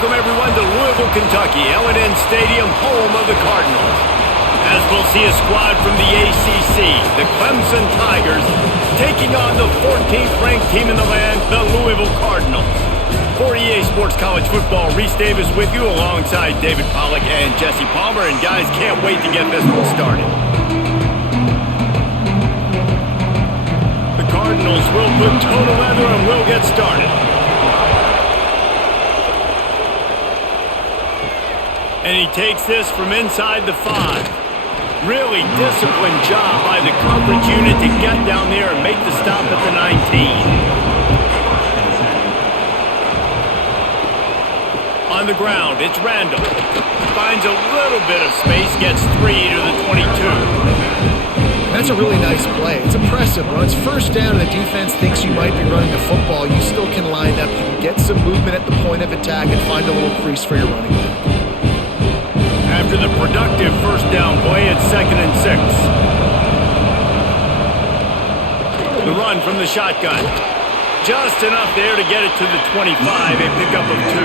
Welcome, everyone, to Louisville, Kentucky, L&N Stadium, home of the Cardinals. As we'll see a squad from the ACC, the Clemson Tigers, taking on the 14th-ranked team in the land, the Louisville Cardinals. For EA Sports College Football, Reese Davis with you alongside David Pollack and Jesse Palmer. And guys, can't wait to get this one started. The Cardinals will put total leather and will get started. And he takes this from inside the 5. Really disciplined job by the coverage unit to get down there and make the stop at the 19. On the ground, it's Randall. Finds a little bit of space, gets 3 to the 22. That's a really nice play. It's impressive. When it's first down and the defense thinks you might be running the football, you still can line up. You can get some movement at the point of attack and find a little crease for your running back. After the productive first down play, it's 2nd and 6. The run from the shotgun. Just enough there to get it to the 25, a pickup of 2.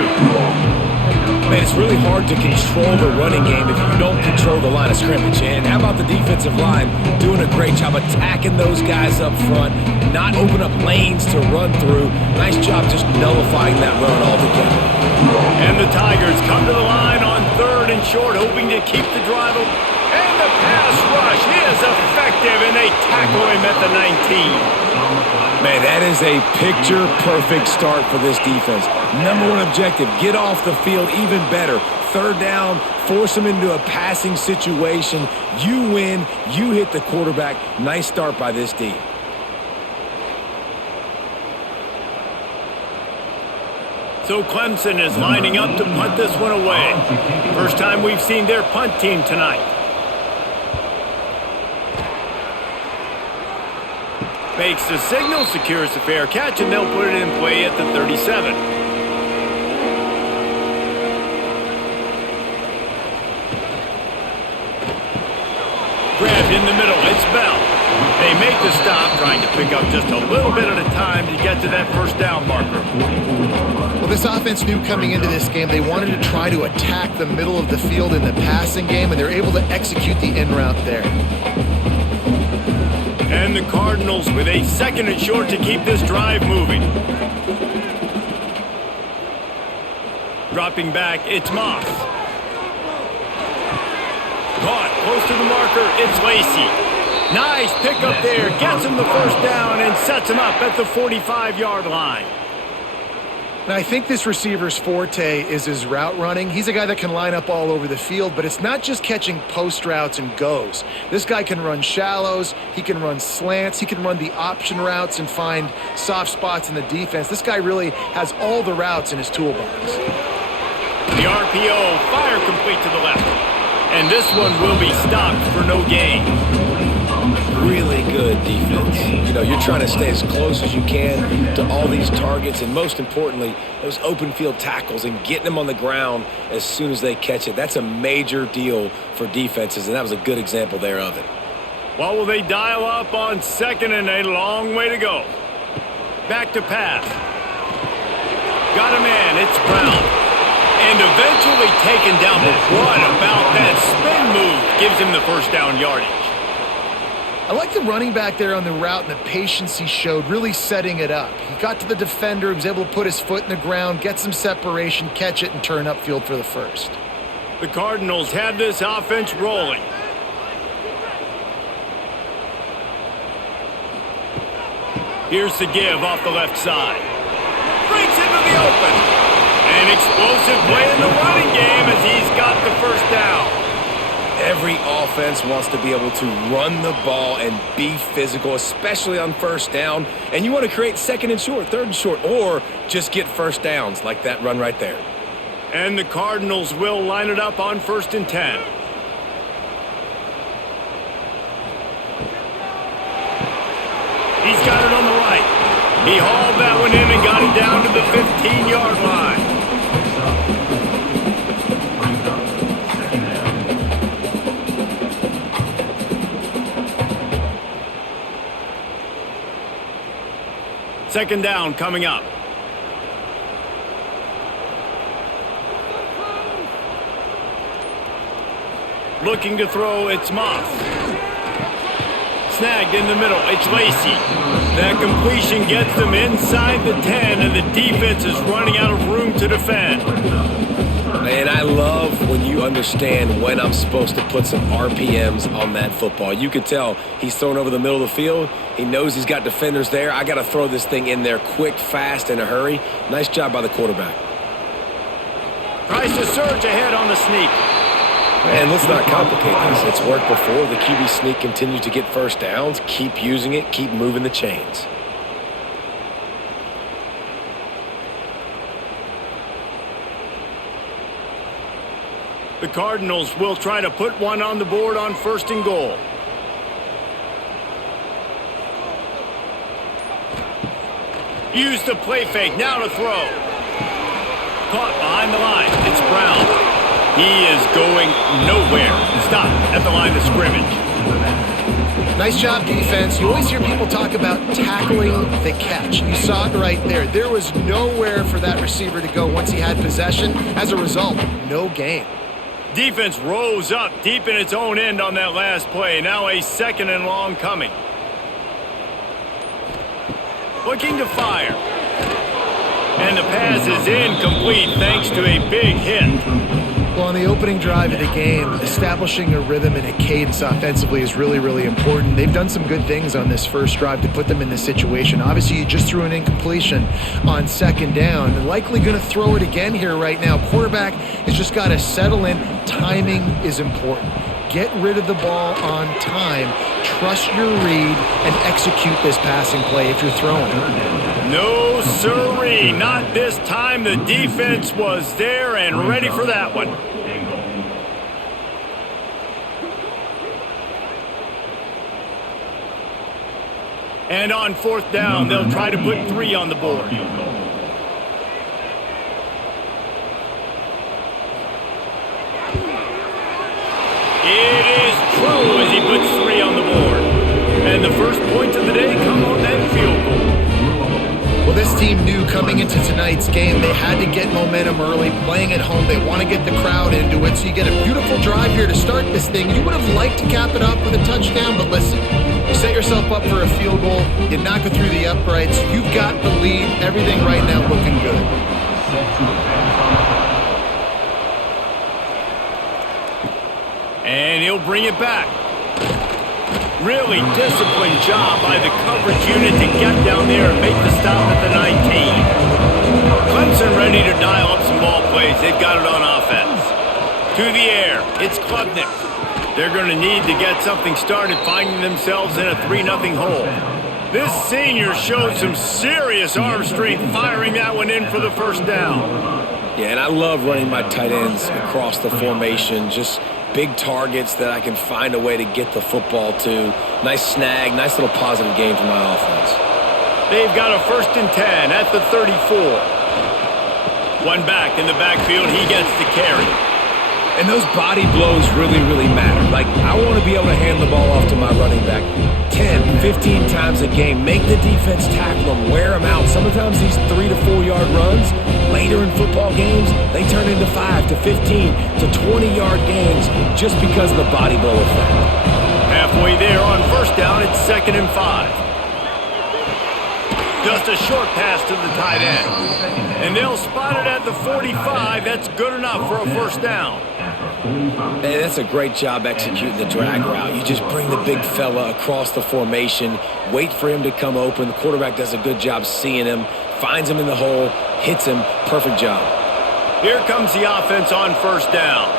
Man, it's really hard to control the running game if you don't control the line of scrimmage. And how about the defensive line doing a great job attacking those guys up front, not open up lanes to run through. Nice job just nullifying that run altogether. And the Tigers come to the line on 3rd and short, hoping to keep the drive open. And the pass rush is effective, and they tackle him at the 19. Man, that is a picture-perfect start for this defense. Number one objective, get off the field even better. 3rd down, force them into a passing situation. You win, you hit the quarterback. Nice start by this D. So Clemson is lining up to punt this one away. First time we've seen their punt team tonight. Makes the signal, secures the fair catch, and they'll put it in play at the 37. Grabbed in the middle, it's Bell. They make the stop, trying to pick up just a little bit at a time to get to that first down marker. Well, this offense knew coming into this game they wanted to try to attack the middle of the field in the passing game, and they're able to execute the in route there. And the Cardinals with a 2nd and short to keep this drive moving. Dropping back, it's Moss. Caught close to the marker, it's Lacey. Nice pickup there, gets him the first down and sets him up at the 45-yard line. Now, I think this receiver's forte is his route running. He's a guy that can line up all over the field, but it's not just catching post routes and goes. This guy can run shallows, he can run slants, he can run the option routes and find soft spots in the defense. This guy really has all the routes in his toolbox. The RPO, fire complete to the left. And this one will be stopped for no gain. Really good defense. You know, you're trying to stay as close as you can to all these targets, and most importantly, those open field tackles and getting them on the ground as soon as they catch it. That's a major deal for defenses, and that was a good example there of it. Well, will they dial up on 2nd and a long way to go? Back to pass. Got a man, it's Brown. And eventually taken down, but what about that spin move? Gives him the first down yardage. I like the running back there on the route and the patience he showed, really setting it up. He got to the defender, he was able to put his foot in the ground, get some separation, catch it, and turn upfield for the first. The Cardinals have this offense rolling. Here's the give off the left side. Breaks into the open. An explosive play in the running game as he's got the first down. Every offense wants to be able to run the ball and be physical, especially on first down. And you want to create 2nd and short, 3rd and short, or just get first downs like that run right there. And the Cardinals will line it up on 1st and 10. He's got it on the right. He hauled that one in and got it down to the 15-yard line. Second down coming up. Looking to throw, it's Moss. Snagged in the middle, it's Lacey. That completion gets them inside the 10, and the defense is running out of room to defend. Man, I love when you understand when I'm supposed to put some RPMs on that football. You could tell he's thrown over the middle of the field. He knows he's got defenders there. I got to throw this thing in there quick, fast, in a hurry. Nice job by the quarterback. Tries to surge ahead on the sneak. Man, let's not complicate this. It's worked before. The QB sneak continues to get first downs. Keep using it. Keep moving the chains. The Cardinals will try to put one on the board on 1st and goal. Use the play fake. Now to throw. Caught behind the line. It's Brown. He is going nowhere. Stop at the line of scrimmage. Nice job, defense. You always hear people talk about tackling the catch. You saw it right there. There was nowhere for that receiver to go once he had possession. As a result, no gain. Defense rose up deep in its own end on that last play. Now a 2nd and long coming. Looking to fire. And the pass is incomplete thanks to a big hit. Well, on the opening drive of the game, establishing a rhythm and a cadence offensively is really, really important. They've done some good things on this first drive to put them in this situation. Obviously, you just threw an incompletion on 2nd down. Likely going to throw it again here right now. Quarterback has just got to settle in. Timing is important. Get rid of the ball on time. Trust your read and execute this passing play if you're throwing. No, sirree. Not this time. The defense was there and ready for that one. And on 4th down, they'll try to put 3 on the board. It is true as he puts 3 on the board. And the first points of the day come on that field goal. Well, this team knew coming into tonight's game they had to get momentum early, playing at home. They want to get the crowd into it, so you get a beautiful drive here to start this thing. You would have liked to cap it up with a touchdown, but listen, you set yourself up for a field goal, you knock it through the uprights, you've got the lead, everything right now looking good. And he'll bring it back. Really disciplined job by the coverage unit to get down there and make the stop at the 19. Clemson ready to dial up some ball plays. They've got it on offense. To the air, it's Klubnik. They're going to need to get something started, finding themselves in a 3-0 hole. This senior showed some serious arm strength, firing that one in for the 1st down. Yeah, and I love running my tight ends across the formation. Just big targets that I can find a way to get the football to. Nice snag, nice little positive game for my offense. They've got a 1st and 10 at the 34. One back in the backfield, he gets the carry. And those body blows really, really matter. Like, I want to be able to hand the ball off to my running back 10, 15 times a game. Make the defense tackle them, wear them out. Sometimes these 3 to 4 yard runs, later in football games, they turn into 5 to 15 to 20-yard gains just because of the body blow effect. Halfway there on 1st down, it's 2nd and 5. Just a short pass to the tight end. And they'll spot it at the 45. That's good enough for a 1st down. Man, that's a great job executing the drag route. You just bring the big fella across the formation, wait for him to come open. The quarterback does a good job seeing him, finds him in the hole, hits him. Perfect job. Here comes the offense on 1st down.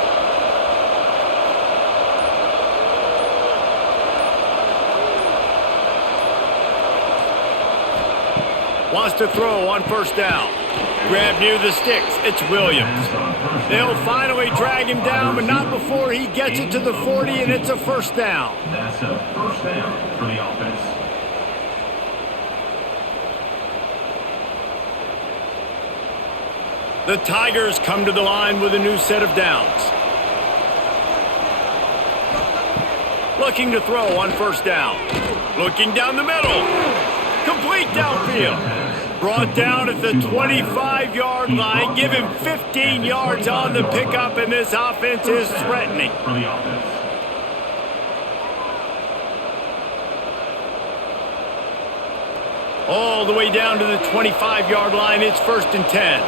Wants to throw on 1st down. Grab near the sticks. It's Williams. They'll finally drag him down, but not before he gets it to the 40, and it's a 1st down. That's a 1st down for the offense. The Tigers come to the line with a new set of downs. Looking to throw on 1st down. Looking down the middle. Complete downfield. Brought down at the 25-yard line. Give him 15 yards on the pickup, and this offense is threatening. For the offense. All the way down to the 25-yard line. It's 1st and 10.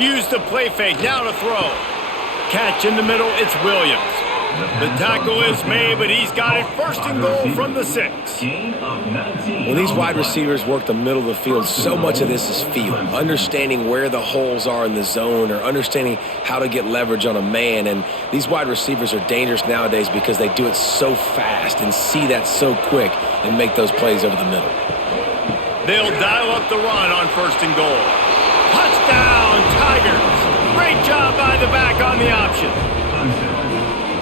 Use the play fake. Now to throw. Catch in the middle. It's Williams. The tackle is made, but he's got it 1st and goal from the 6. Gain of 19. When these wide receivers work the middle of the field, so much of this is feel. Understanding where the holes are in the zone or understanding how to get leverage on a man. And these wide receivers are dangerous nowadays because they do it so fast and see that so quick and make those plays over the middle. They'll dial up the run on 1st and goal. Touchdown, Tigers! Great job by the back on the option.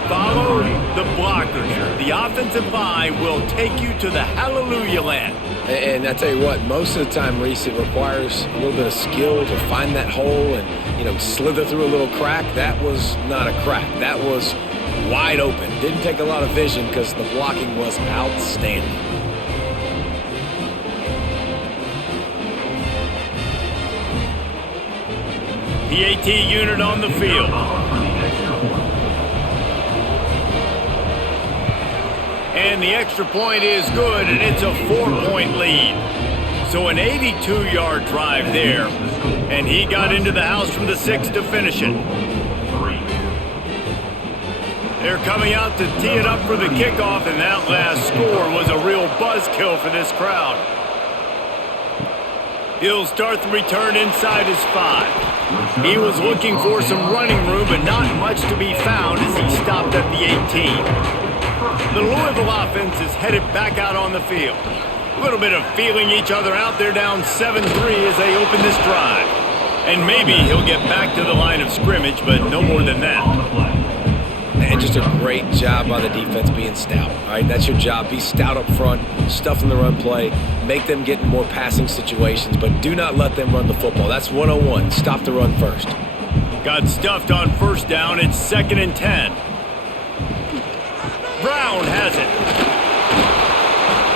Follow the blockers. The offensive line will take you to the hallelujah land. And I tell you what, most of the time, Reese, it requires a little bit of skill to find that hole and, slither through a little crack. That was not a crack. That was wide open. Didn't take a lot of vision because the blocking was outstanding. PAT unit on the field. And the extra point is good, and it's a 4-point lead. So an 82-yard drive there, and he got into the house from the 6 to finish it. They're coming out to tee it up for the kickoff, and that last score was a real buzzkill for this crowd. He'll start the return inside his 5. He was looking for some running room, but not much to be found as he stopped at the 18. The Louisville offense is headed back out on the field. A little bit of feeling each other out. They're down 7-3 as they open this drive. And maybe he'll get back to the line of scrimmage, but no more than that. And just a great job by the defense being stout. All right, that's your job. Be stout up front, stuff in the run play, make them get in more passing situations, but do not let them run the football. That's 101. Stop the run first. Got stuffed on 1st down. It's 2nd and 10. Brown has it.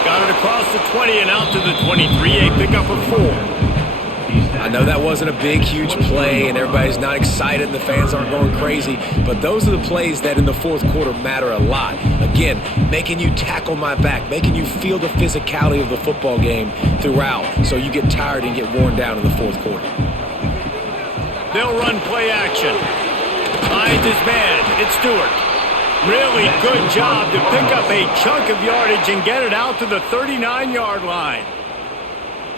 Got it across the 20 and out to the 23. A pickup of 4. I know that wasn't a big, huge play, and everybody's not excited, and the fans aren't going crazy, but those are the plays that in the 4th quarter matter a lot. Again, making you tackle my back, making you feel the physicality of the football game throughout, so you get tired and get worn down in the 4th quarter. They'll run play action. Finds his man. It's Stewart. Really good job to pick up a chunk of yardage and get it out to the 39-yard line.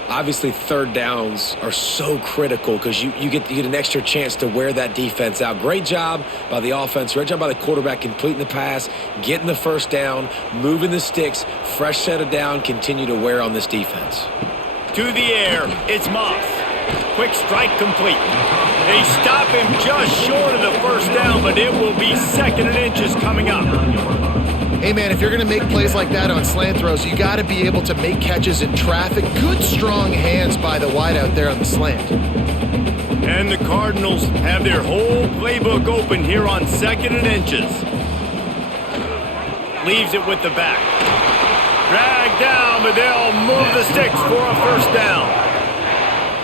Obviously, 3rd downs are so critical because you get an extra chance to wear that defense out. Great job by the offense. Great job by the quarterback completing the pass, getting the 1st down, moving the sticks, fresh set of down, continue to wear on this defense. To the air, it's Moss. Quick strike complete. They stop him just short of the 1st down, but it will be 2nd and inches coming up. Hey, man, if you're going to make plays like that on slant throws, you got to be able to make catches in traffic. Good, strong hands by the wideout there on the slant. And the Cardinals have their whole playbook open here on 2nd and inches. Leaves it with the back. Dragged down, but they'll move the sticks for a 1st down.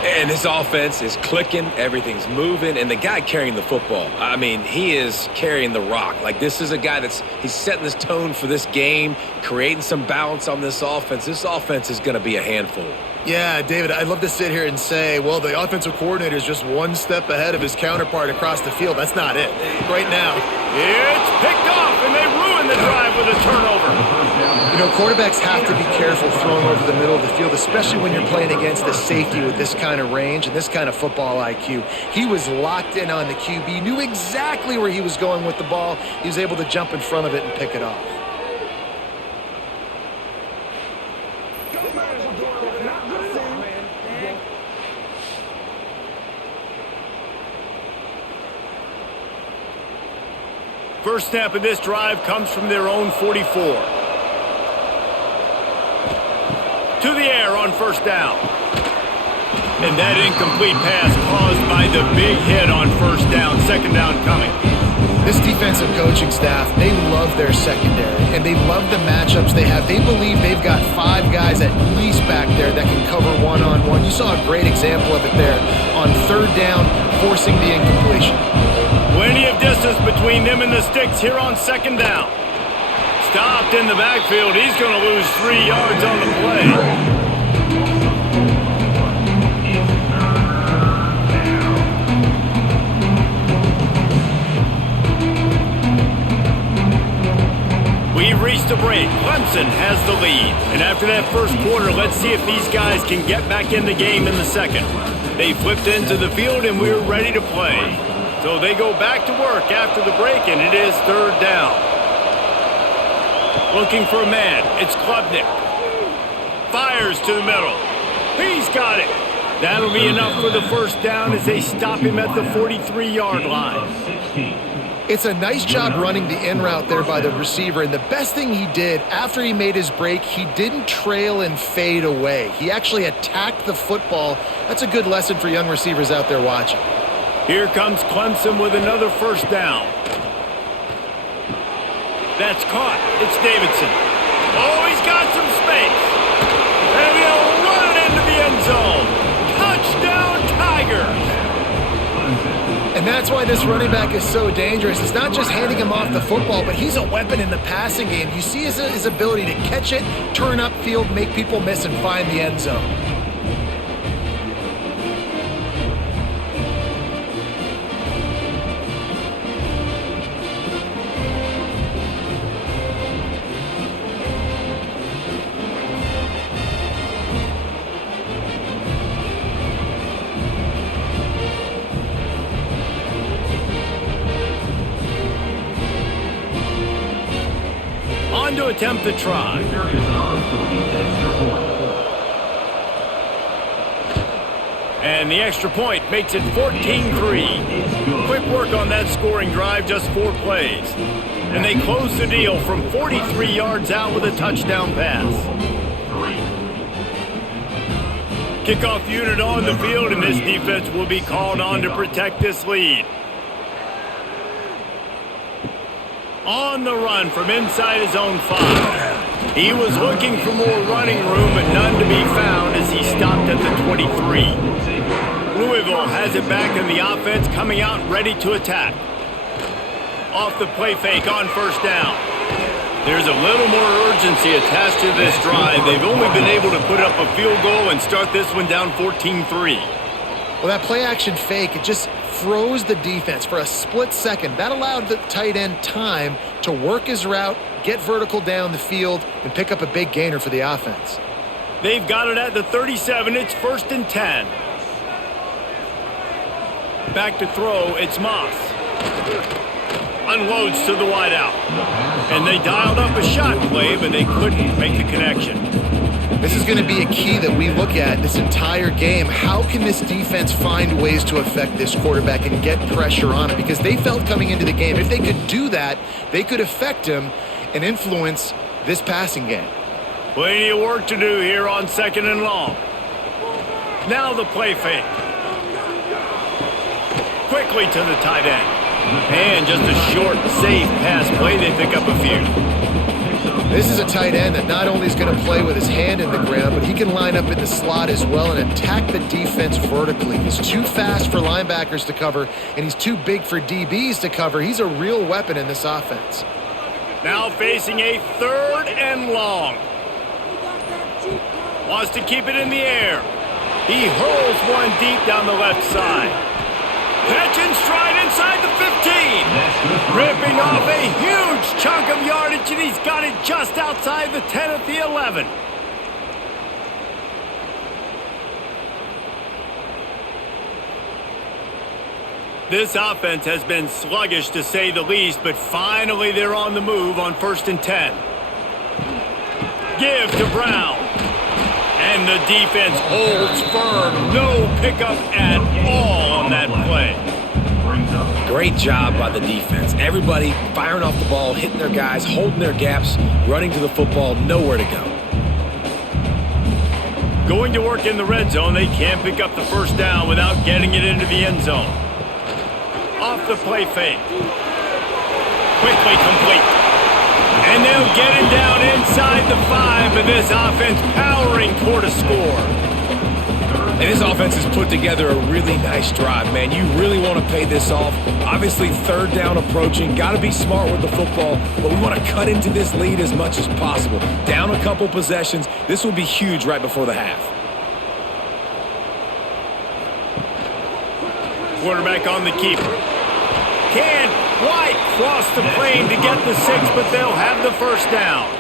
And this offense is clicking, everything's moving, and the guy carrying the football, I mean, he is carrying the rock. Like, this is a guy he's setting this tone for this game, creating some balance on this offense. This offense is going to be a handful. Yeah, David, I'd love to sit here and say, well, the offensive coordinator is just one step ahead of his counterpart across the field. That's not it. Right now, it's picked off, and they ruin the drive with a turnover. Quarterbacks have to be careful throwing over the middle of the field, especially when you're playing against a safety with this kind of range and this kind of football IQ. He was locked in on the QB, knew exactly where he was going with the ball. He was able to jump in front of it and pick it off. First snap of this drive comes from their own 44. To the air on 1st down. And that incomplete pass caused by the big hit on 1st down. 2nd down coming. This defensive coaching staff, they love their secondary, and they love the matchups they have. They believe they've got 5 guys at least back there that can cover one-on-one. You saw a great example of it there on 3rd down, forcing the incompletion. Plenty of distance between them and the sticks here on 2nd down. Stopped in the backfield. He's going to lose 3 yards on the play. We've reached a break. Clemson has the lead. And after that first quarter, let's see if these guys can get back in the game in the second. They flipped into the field and we're ready to play. So they go back to work after the break, and it is 3rd down. Looking for a man. It's Klubnik. Fires to the middle. He's got it. That'll be enough for the first down as they stop him at the 43-yard line. It's a nice job running the in route there by the receiver, and the best thing he did after he made his break, he didn't trail and fade away. He actually attacked the football. That's a good lesson for young receivers out there watching. Here comes Clemson with another first down. That's caught. It's Davidson. Oh, he's got some space. And he'll run it into the end zone. Touchdown, Tigers. And that's why this running back is so dangerous. It's not just handing him off the football, but he's a weapon in the passing game. You see his ability to catch it, turn upfield, make people miss, and find the end zone. To attempt the try. And the extra point makes it 14-3. Quick work on that scoring drive, just 4 plays. And they close the deal from 43 yards out with a touchdown pass. Kickoff unit on the field, and this defense will be called on to protect this lead. On the run from inside his own 5. He was looking for more running room, but none to be found as he stopped at the 23. Louisville has it back in the offense, coming out ready to attack. Off the play fake on first down. There's a little more urgency attached to this drive. They've only been able to put up a field goal and start this one down 14-3. Well, that play-action fake, it just froze the defense for a split second. That allowed the tight end time to work his route, get vertical down the field, and pick up a big gainer for the offense. They've got it at the 37. It's 1st and 10. Back to throw. It's Moss. Unloads to the wideout. And they dialed up a shot play, but they couldn't make the connection. This is going to be a key that we look at this entire game. How can this defense find ways to affect this quarterback and get pressure on him? Because they felt coming into the game, if they could do that, they could affect him and influence this passing game. Plenty of work to do here on 2nd and long. Now the play fake. Quickly to the tight end. And just a short, safe pass play. They pick up a few. This is a tight end that not only is going to play with his hand in the ground, but he can line up in the slot as well and attack the defense vertically. He's too fast for linebackers to cover, and he's too big for DBs to cover. He's a real weapon in this offense. Now facing a 3rd and long. Wants to keep it in the air. He hurls one deep down the left side. Catch and stride inside the 15. Ripping off a huge chunk of yardage, and he's got it just outside the 10 at the 11. This offense has been sluggish to say the least, but finally they're on the move on 1st and 10. Give to Brown. And the defense holds firm. No pickup at all on that play. Great job by the defense. Everybody firing off the ball, hitting their guys, holding their gaps, running to the football, nowhere to go. Going to work in the red zone. They can't pick up the first down without getting it into the end zone. Off the play fake. quickly complete. And they'll get him down inside the 5, but this offense powering toward a score. And this offense has put together a really nice drive, man. You really want to pay this off. Obviously, third down approaching. Got to be smart with the football, but we want to cut into this lead as much as possible. Down a couple possessions. This will be huge right before the half. Quarterback on the keeper. Can't quite cross the plane to get the 6, but they'll have the first down.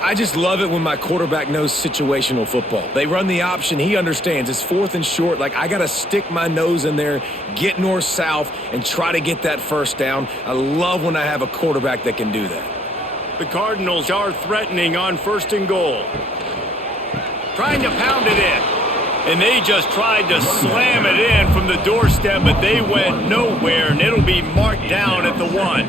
I just love it when my quarterback knows situational football. They run the option. He understands. It's 4th and short. Like, I got to stick my nose in there, get north-south, and try to get that first down. I love when I have a quarterback that can do that. The Cardinals are threatening on 1st and goal. Trying to pound it in. And they just tried to slam it in from the doorstep, but they went nowhere, and it'll be marked down at the 1.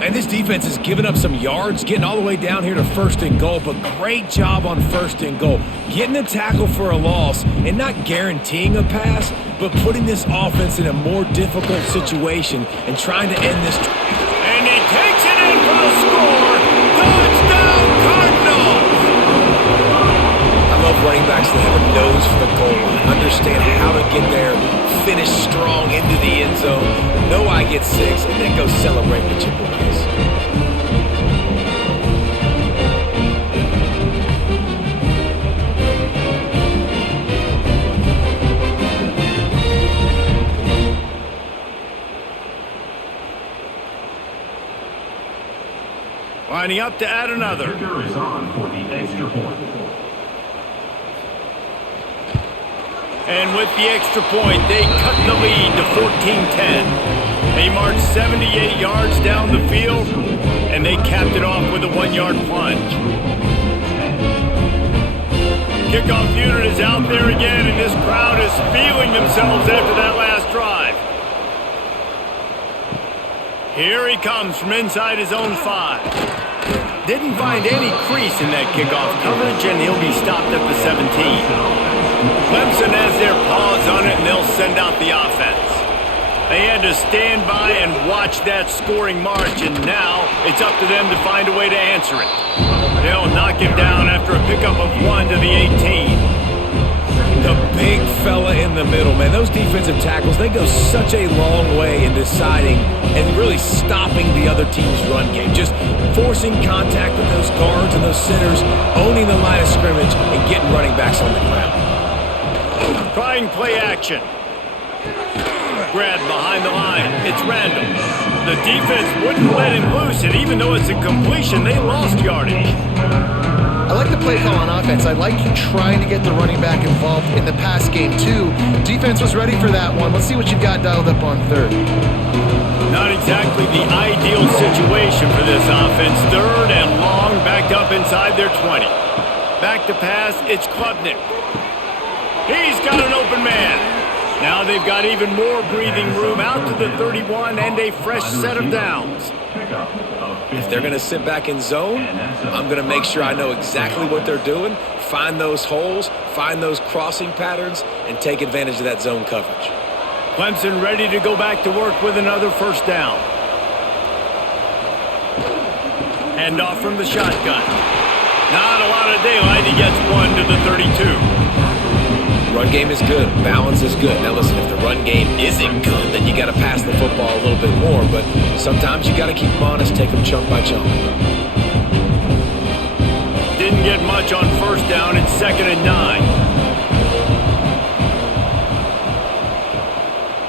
And this defense has given up some yards, getting all the way down here to 1st and goal, but great job on 1st and goal. Getting a tackle for a loss and not guaranteeing a pass, but putting this offense in a more difficult situation and trying to end this. And he takes it in for the score. Touchdown, Cardinals! I love running backs that have a nose for the goal line, understand how to get there, finish strong into the end zone, know I get 6, and then go celebrate with your boys. Lining up to add another. Kicker is on for the extra point. And with the extra point, they cut the lead to 14-10. They marched 78 yards down the field, and they capped it off with a 1-yard plunge. Kickoff unit is out there again, and this crowd is feeling themselves after that last drive. Here he comes from inside his own 5. Didn't find any crease in that kickoff coverage, and he'll be stopped at the 17. Clemson has their paws on it, and they'll send out the offense. They had to stand by and watch that scoring march, and now it's up to them to find a way to answer it. They'll knock him down after a pickup of 1 to the 18. The big fella in the middle, man. Those defensive tackles, they go such a long way in deciding and really stopping the other team's run game. Just forcing contact with those guards and those centers, owning the line of scrimmage, and getting running backs on the ground. Trying play action. Grab behind the line. It's Randall. The defense wouldn't let him loose, and even though it's a completion, they lost yardage. I like the play call on offense. I like trying to get the running back involved in the pass game, too. Defense was ready for that one. Let's see what you've got dialed up on 3rd. Not exactly the ideal situation for this offense. 3rd and long, backed up inside their 20. Back to pass, it's Klubnik. He's got an open man. Now they've got even more breathing room out to the 31 and a fresh set of downs. If they're going to sit back in zone, I'm going to make sure I know exactly what they're doing, find those holes, find those crossing patterns, and take advantage of that zone coverage. Clemson ready to go back to work with another first down. Handoff from the shotgun. Not a lot of daylight. He gets 1 to the 32. Run game is good. Balance is good. Now listen, if the run game isn't good, then you got to pass the football a little bit more. But sometimes you got to keep them honest, take them chunk by chunk. Didn't get much on first down. It's 2nd and 9.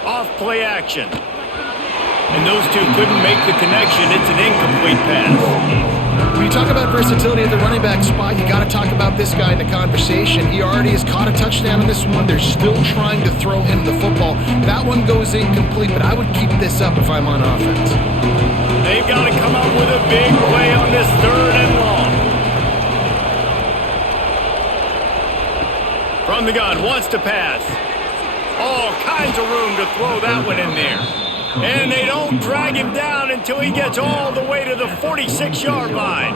Off play action. And those two couldn't make the connection. It's an incomplete pass. When you talk about versatility at the running back spot, you got to talk about this guy in the conversation. He already has caught a touchdown in this one. They're still trying to throw him the football. That one goes incomplete, but I would keep this up if I'm on offense. They've got to come up with a big play on this 3rd and long. From the gun, wants to pass. All kinds of room to throw that one in there. And they don't drag him down until he gets all the way to the 46-yard line.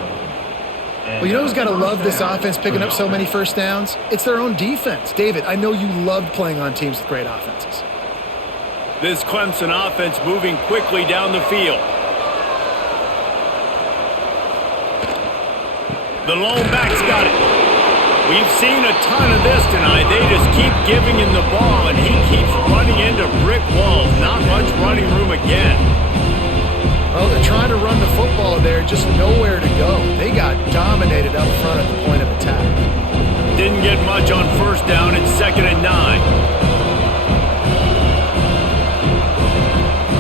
Well, you know who's got to love this offense picking up so many first downs? It's their own defense. David, I know you loved playing on teams with great offenses. This Clemson offense moving quickly down the field. The lone back's got it. We've seen a ton of this tonight. They just keep giving him the ball, and he keeps running into brick walls. Not much running room again. Well, they're trying to run the football there, just nowhere to go. They got dominated up front at the point of attack. Didn't get much on first down. It's 2nd and 9.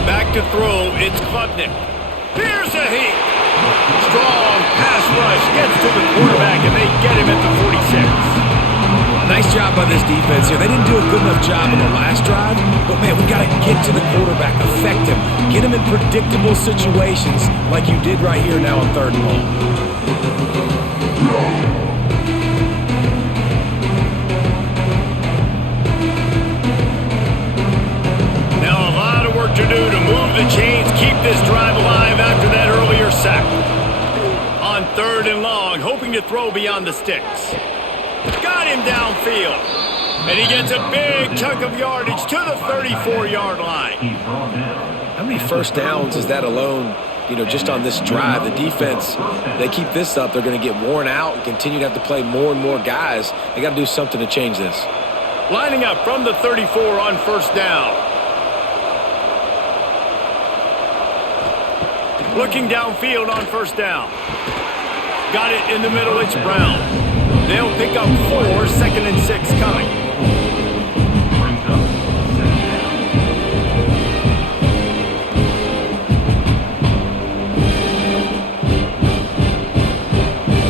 Back to throw. It's Klubnik. Here's a heat. Strong pass rush gets to the quarterback, and they get him at the 46. Nice job by this defense here. They didn't do a good enough job on the last drive, but, man, we got to get to the quarterback, affect him, get him in predictable situations like you did right here now on 3rd and long. Now a lot of work to do to move the chains, keep this drive alive after that earlier sack. On 3rd and long, hoping to throw beyond the sticks. Got him downfield. And he gets a big chunk of yardage to the 34-yard line. How many first downs is that alone, just on this drive? The defense, they keep this up, they're going to get worn out and continue to have to play more and more guys. They got to do something to change this. Lining up from the 34 on first down. Looking downfield on first down. Got it in the middle, it's Brown. They'll pick up 4, 2nd and 6 coming.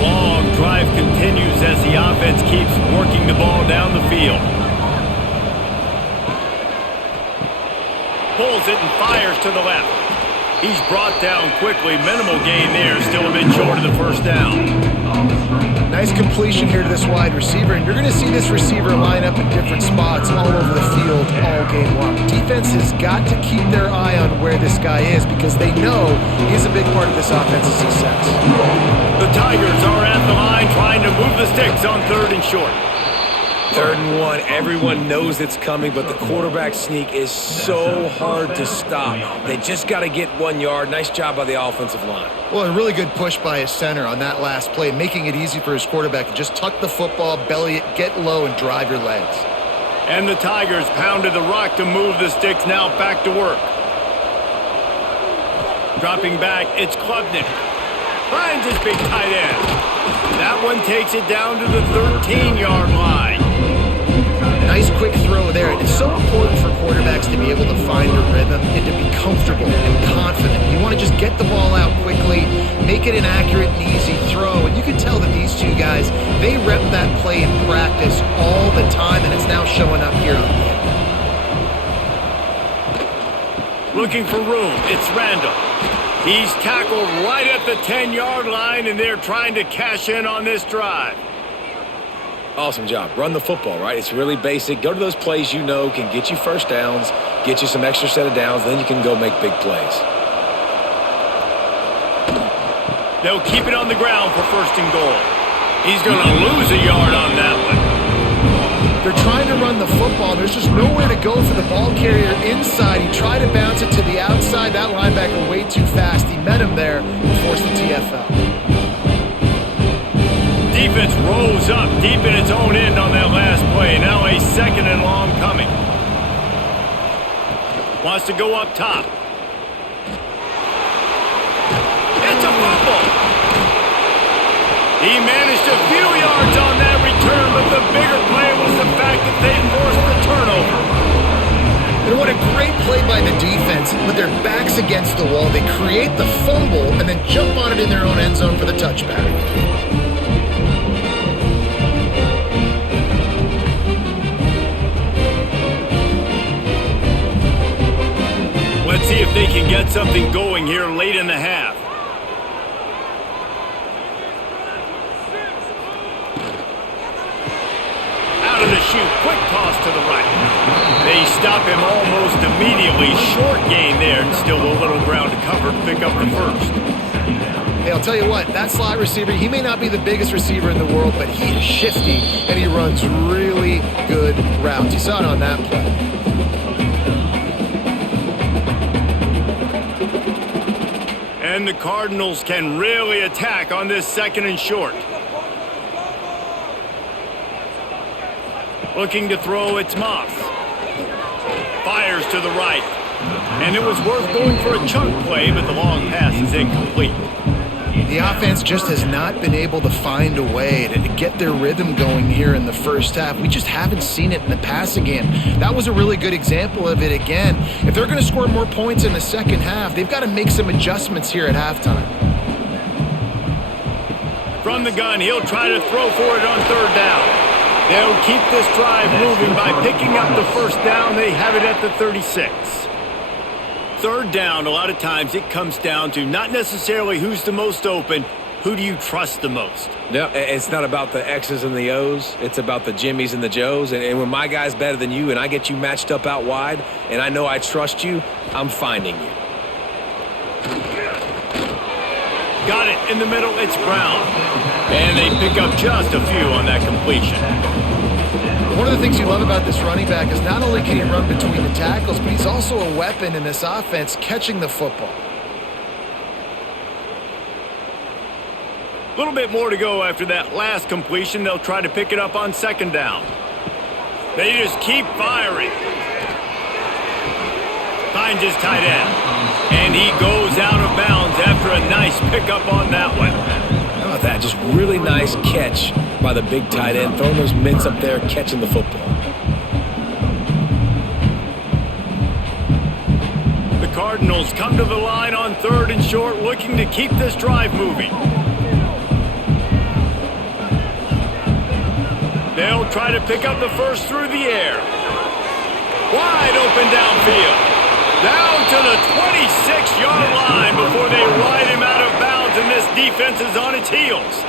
Long drive continues as the offense keeps working the ball down the field. Pulls it and fires to the left. He's brought down quickly. Minimal gain there. Still a bit short of the first down. Nice completion here to this wide receiver, and you're going to see this receiver line up in different spots all over the field all game long. Defense has got to keep their eye on where this guy is because they know he's a big part of this offense's success. The Tigers are at the line trying to move the sticks on 3rd and short. 3rd and 1, everyone knows it's coming, but the quarterback sneak is so hard to stop. They just got to get 1 yard. Nice job by the offensive line. Well, a really good push by his center on that last play, making it easy for his quarterback to just tuck the football, belly it, get low, and drive your legs. And the Tigers pounded the rock to move the sticks, now back to work. Dropping back, it's Klubnik. Finds his big tight end. That one takes it down to the 13-yard line. Nice quick throw there. It's so important for quarterbacks to be able to find a rhythm and to be comfortable and confident. You want to just get the ball out quickly, make it an accurate and easy throw. And you can tell that these two guys, they rep that play in practice all the time, and it's now showing up here on the field. Looking for room. It's Randall. He's tackled right at the 10-yard line, and they're trying to cash in on this drive. Awesome job. Run the football, right? It's really basic. Go to those plays you know can get you first downs, get you some extra set of downs, then you can go make big plays. They'll keep it on the ground for 1st and goal. He's going to lose a yard on that one. They're trying to run the football. There's just nowhere to go for the ball carrier inside. He tried to bounce it to the outside. That linebacker way too fast. He met him there and forced the TFL. Defense rose up deep in its own end on that last play. Now a 2nd and long coming. Wants to go up top. It's a fumble. He managed a few yards on that return, but the bigger play was the fact that they forced the turnover. And what a great play by the defense. With their backs against the wall, they create the fumble and then jump on it in their own end zone for the touchback. Let's see if they can get something going here late in the half. Out of the chute, quick toss to the right. They stop him almost immediately. Short gain there, and still a little ground to cover to pick up the 1st. Hey, I'll tell you what, that slot receiver, he may not be the biggest receiver in the world, but he is shifty, and he runs really good routes. You saw it on that play. And the Cardinals can really attack on this 2nd and short. Looking to throw, it's Moss. Fires to the right. And it was worth going for a chunk play, but the long pass is incomplete. The offense just has not been able to find a way to get their rhythm going here in the first half. We just haven't seen it in the passing game. That was a really good example of it again. If they're going to score more points in the second half, they've got to make some adjustments here at halftime. From the gun, he'll try to throw for it on 3rd down. They'll keep this drive moving by picking up the 1st down. They have it at the 36. 3rd down, a lot of times it comes down to not necessarily who's the most open, who do you trust the most? No, it's not about the X's and the O's. It's about the Jimmys and the Joes. And when my guy's better than you and I get you matched up out wide and I know I trust you, I'm finding you. Got it in the middle, it's Brown. And they pick up just a few on that completion. One of the things you love about this running back is not only can he run between the tackles, but he's also a weapon in this offense catching the football. A little bit more to go after that last completion. They'll try to pick it up on 2nd down. They just keep firing. Finds his tight end. And he goes out of bounds after a nice pickup on that one. How about that? Just really nice catch by the big tight end, throwing those mitts up there, catching the football. The Cardinals come to the line on 3rd and short, looking to keep this drive moving. They'll try to pick up the 1st through the air. Wide open downfield. Down to the 26-yard line before they ride him out of bounds, and this defense is on its heels.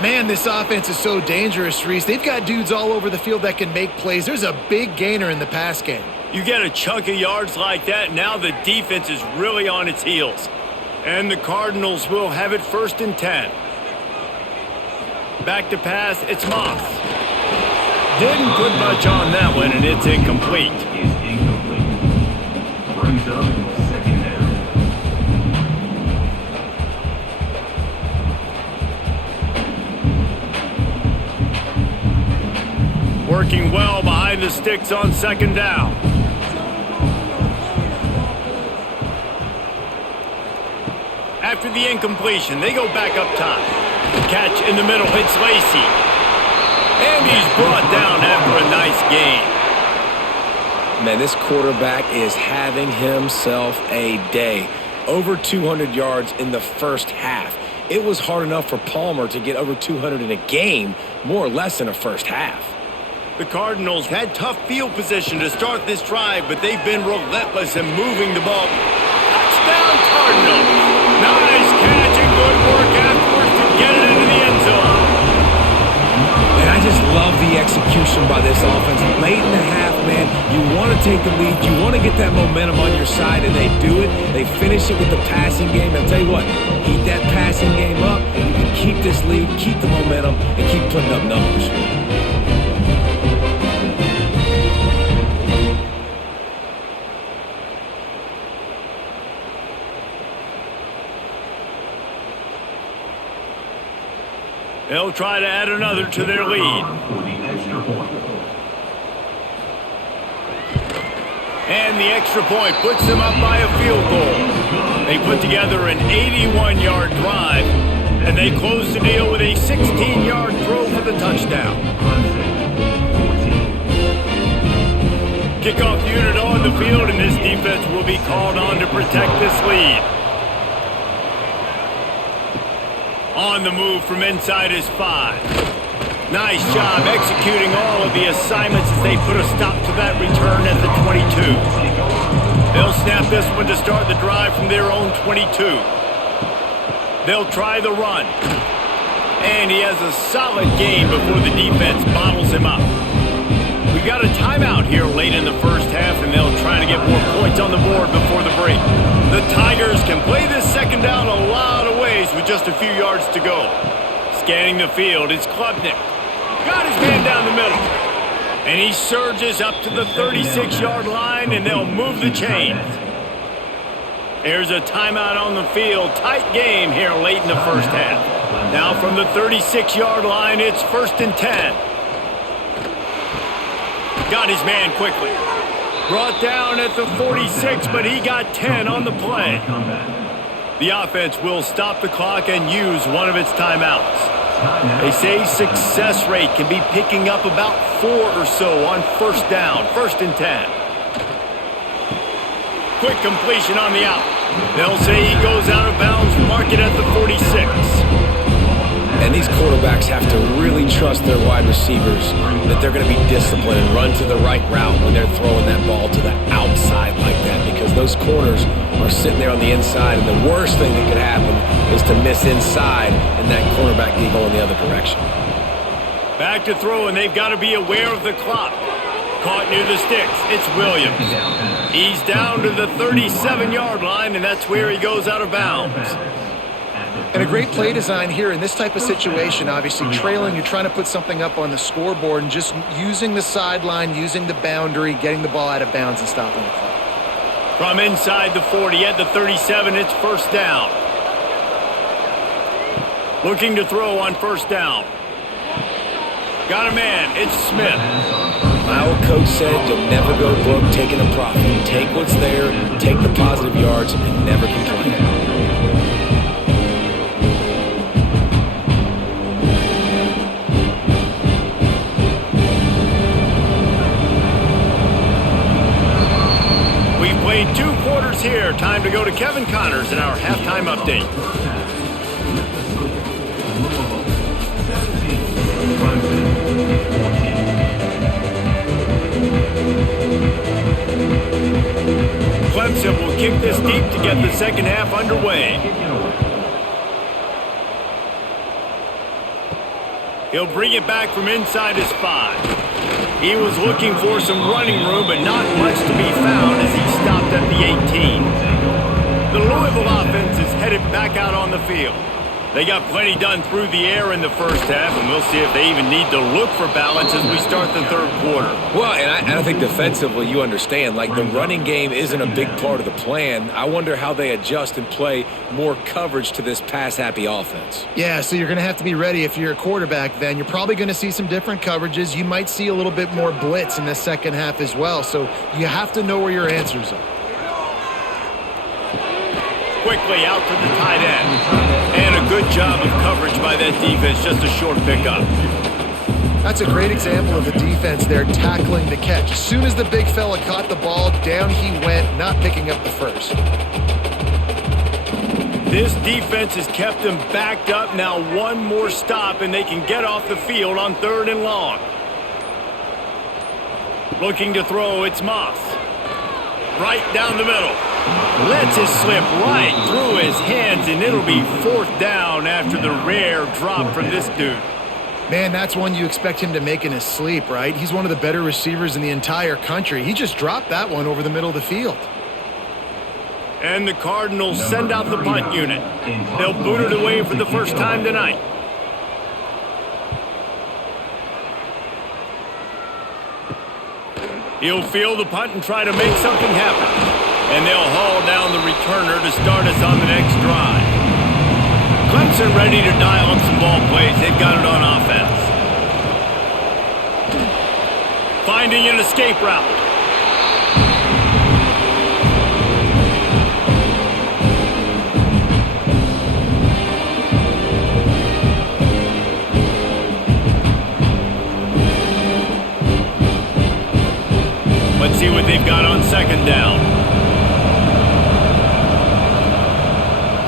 Man, this offense is so dangerous, Reese. They've got dudes all over the field that can make plays. There's a big gainer in the pass game. You get a chunk of yards like that, now the defense is really on its heels. And the Cardinals will have it 1st and 10. Back to pass, it's Moss. Didn't put much on that one, and it's incomplete. Is incomplete. Brings up 2nd down. Working well behind the sticks on 2nd down. After the incompletion, they go back up top. Catch in the middle, it's Lacy. And he's brought down after a nice gain. Man, this quarterback is having himself a day. Over 200 yards in the first half. It was hard enough for Palmer to get over 200 in a game, more or less in a first half. The Cardinals had tough field position to start this drive, but they've been relentless in moving the ball. Touchdown, Cardinals! Nice catch and good work afterwards to get it into the end zone. And I just love the execution by this offense. Late in the half, man, you want to take the lead. You want to get that momentum on your side, and they do it. They finish it with the passing game. And I'll tell you what, keep that passing game up. You can keep this lead, keep the momentum, and keep putting up numbers. They'll try to add another to their lead. For the extra point. And the extra point puts them up by a field goal. They put together an 81-yard drive, and they close the deal with a 16-yard throw for the touchdown. Kickoff unit on the field, and this defense will be called on to protect this lead. On the move from inside his 5. Nice job executing all of the assignments as they put a stop to that return at the 22. They'll snap this one to start the drive from their own 22. They'll try the run. And he has a solid gain before the defense bottles him up. We've got a timeout here late in the first half, and they'll try to get more points on the board before the break. The Tigers can play this second down a lot of ways with just a few yards to go. Scanning the field, it's Klubnik. Got his man down the middle. And he surges up to the 36-yard line, and they'll move the chains. There's a timeout on the field. Tight game here late in the first half. Now from the 36-yard line, it's 1st and 10. Got his man quickly. Brought down at the 46, but he got 10 on the play. The offense will stop the clock and use one of its timeouts. They say success rate can be picking up about 4 or so on 1st down, 1st and 10. Quick completion on the out. They'll say he goes out of bounds, mark it at the 46. And these quarterbacks have to really trust their wide receivers that they're going to be disciplined and run to the right route when they're throwing that ball to the outside like that, because those corners are sitting there on the inside, and the worst thing that could happen is to miss inside and that cornerback can go in the other direction. Back to throw, and they've got to be aware of the clock. Caught near the sticks. It's Williams. He's down to the 37-yard line, and that's where he goes out of bounds. And a great play design here in this type of situation. Obviously trailing, you're trying to put something up on the scoreboard, and just using the sideline, using the boundary, getting the ball out of bounds and stopping the clock. From inside the 40 at the 37, it's 1st down. Looking to throw on 1st down. Got a man. It's Smith. My old coach said you'll never go broke taking a profit. Take what's there, take the positive yards, and never complain. We've played 2 quarters here. Time to go to Kevin Connors in our halftime update. Clemson will kick this deep to get the second half underway. He'll bring it back from inside his 5. He was looking for some running room, but not much to be found as he stopped at the 18. The Louisville offense is headed back out on the field. They got plenty done through the air in the first half, and we'll see if they even need to look for balance as we start the 3rd quarter. Well, and I think defensively, you understand, like the running game isn't a big part of the plan. I wonder how they adjust and play more coverage to this pass-happy offense. Yeah, so you're going to have to be ready if you're a quarterback then. You're probably going to see some different coverages. You might see a little bit more blitz in the second half as well, so you have to know where your answers are. Quickly out to the tight end. And a good job of coverage by that defense, just a short pickup. That's a great example of the defense there tackling the catch. As soon as the big fella caught the ball, down he went, not picking up the first. This defense has kept them backed up. Now one more stop, and they can get off the field on 3rd and long. Looking to throw, it's Moss. Right down the middle. Lets it slip right through his hands, and it'll be 4th down after the rare drop from this dude. Man, that's one you expect him to make in his sleep, right? He's one of the better receivers in the entire country. He just dropped that one over the middle of the field. And the Cardinals send out the punt unit. They'll boot it away for the first time tonight. He'll field the punt and try to make something happen. And they'll haul down the returner to start us on the next drive. Clemson ready to dial up some ball plays. They've got it on offense. Finding an escape route. Let's see what they've got on 2nd down.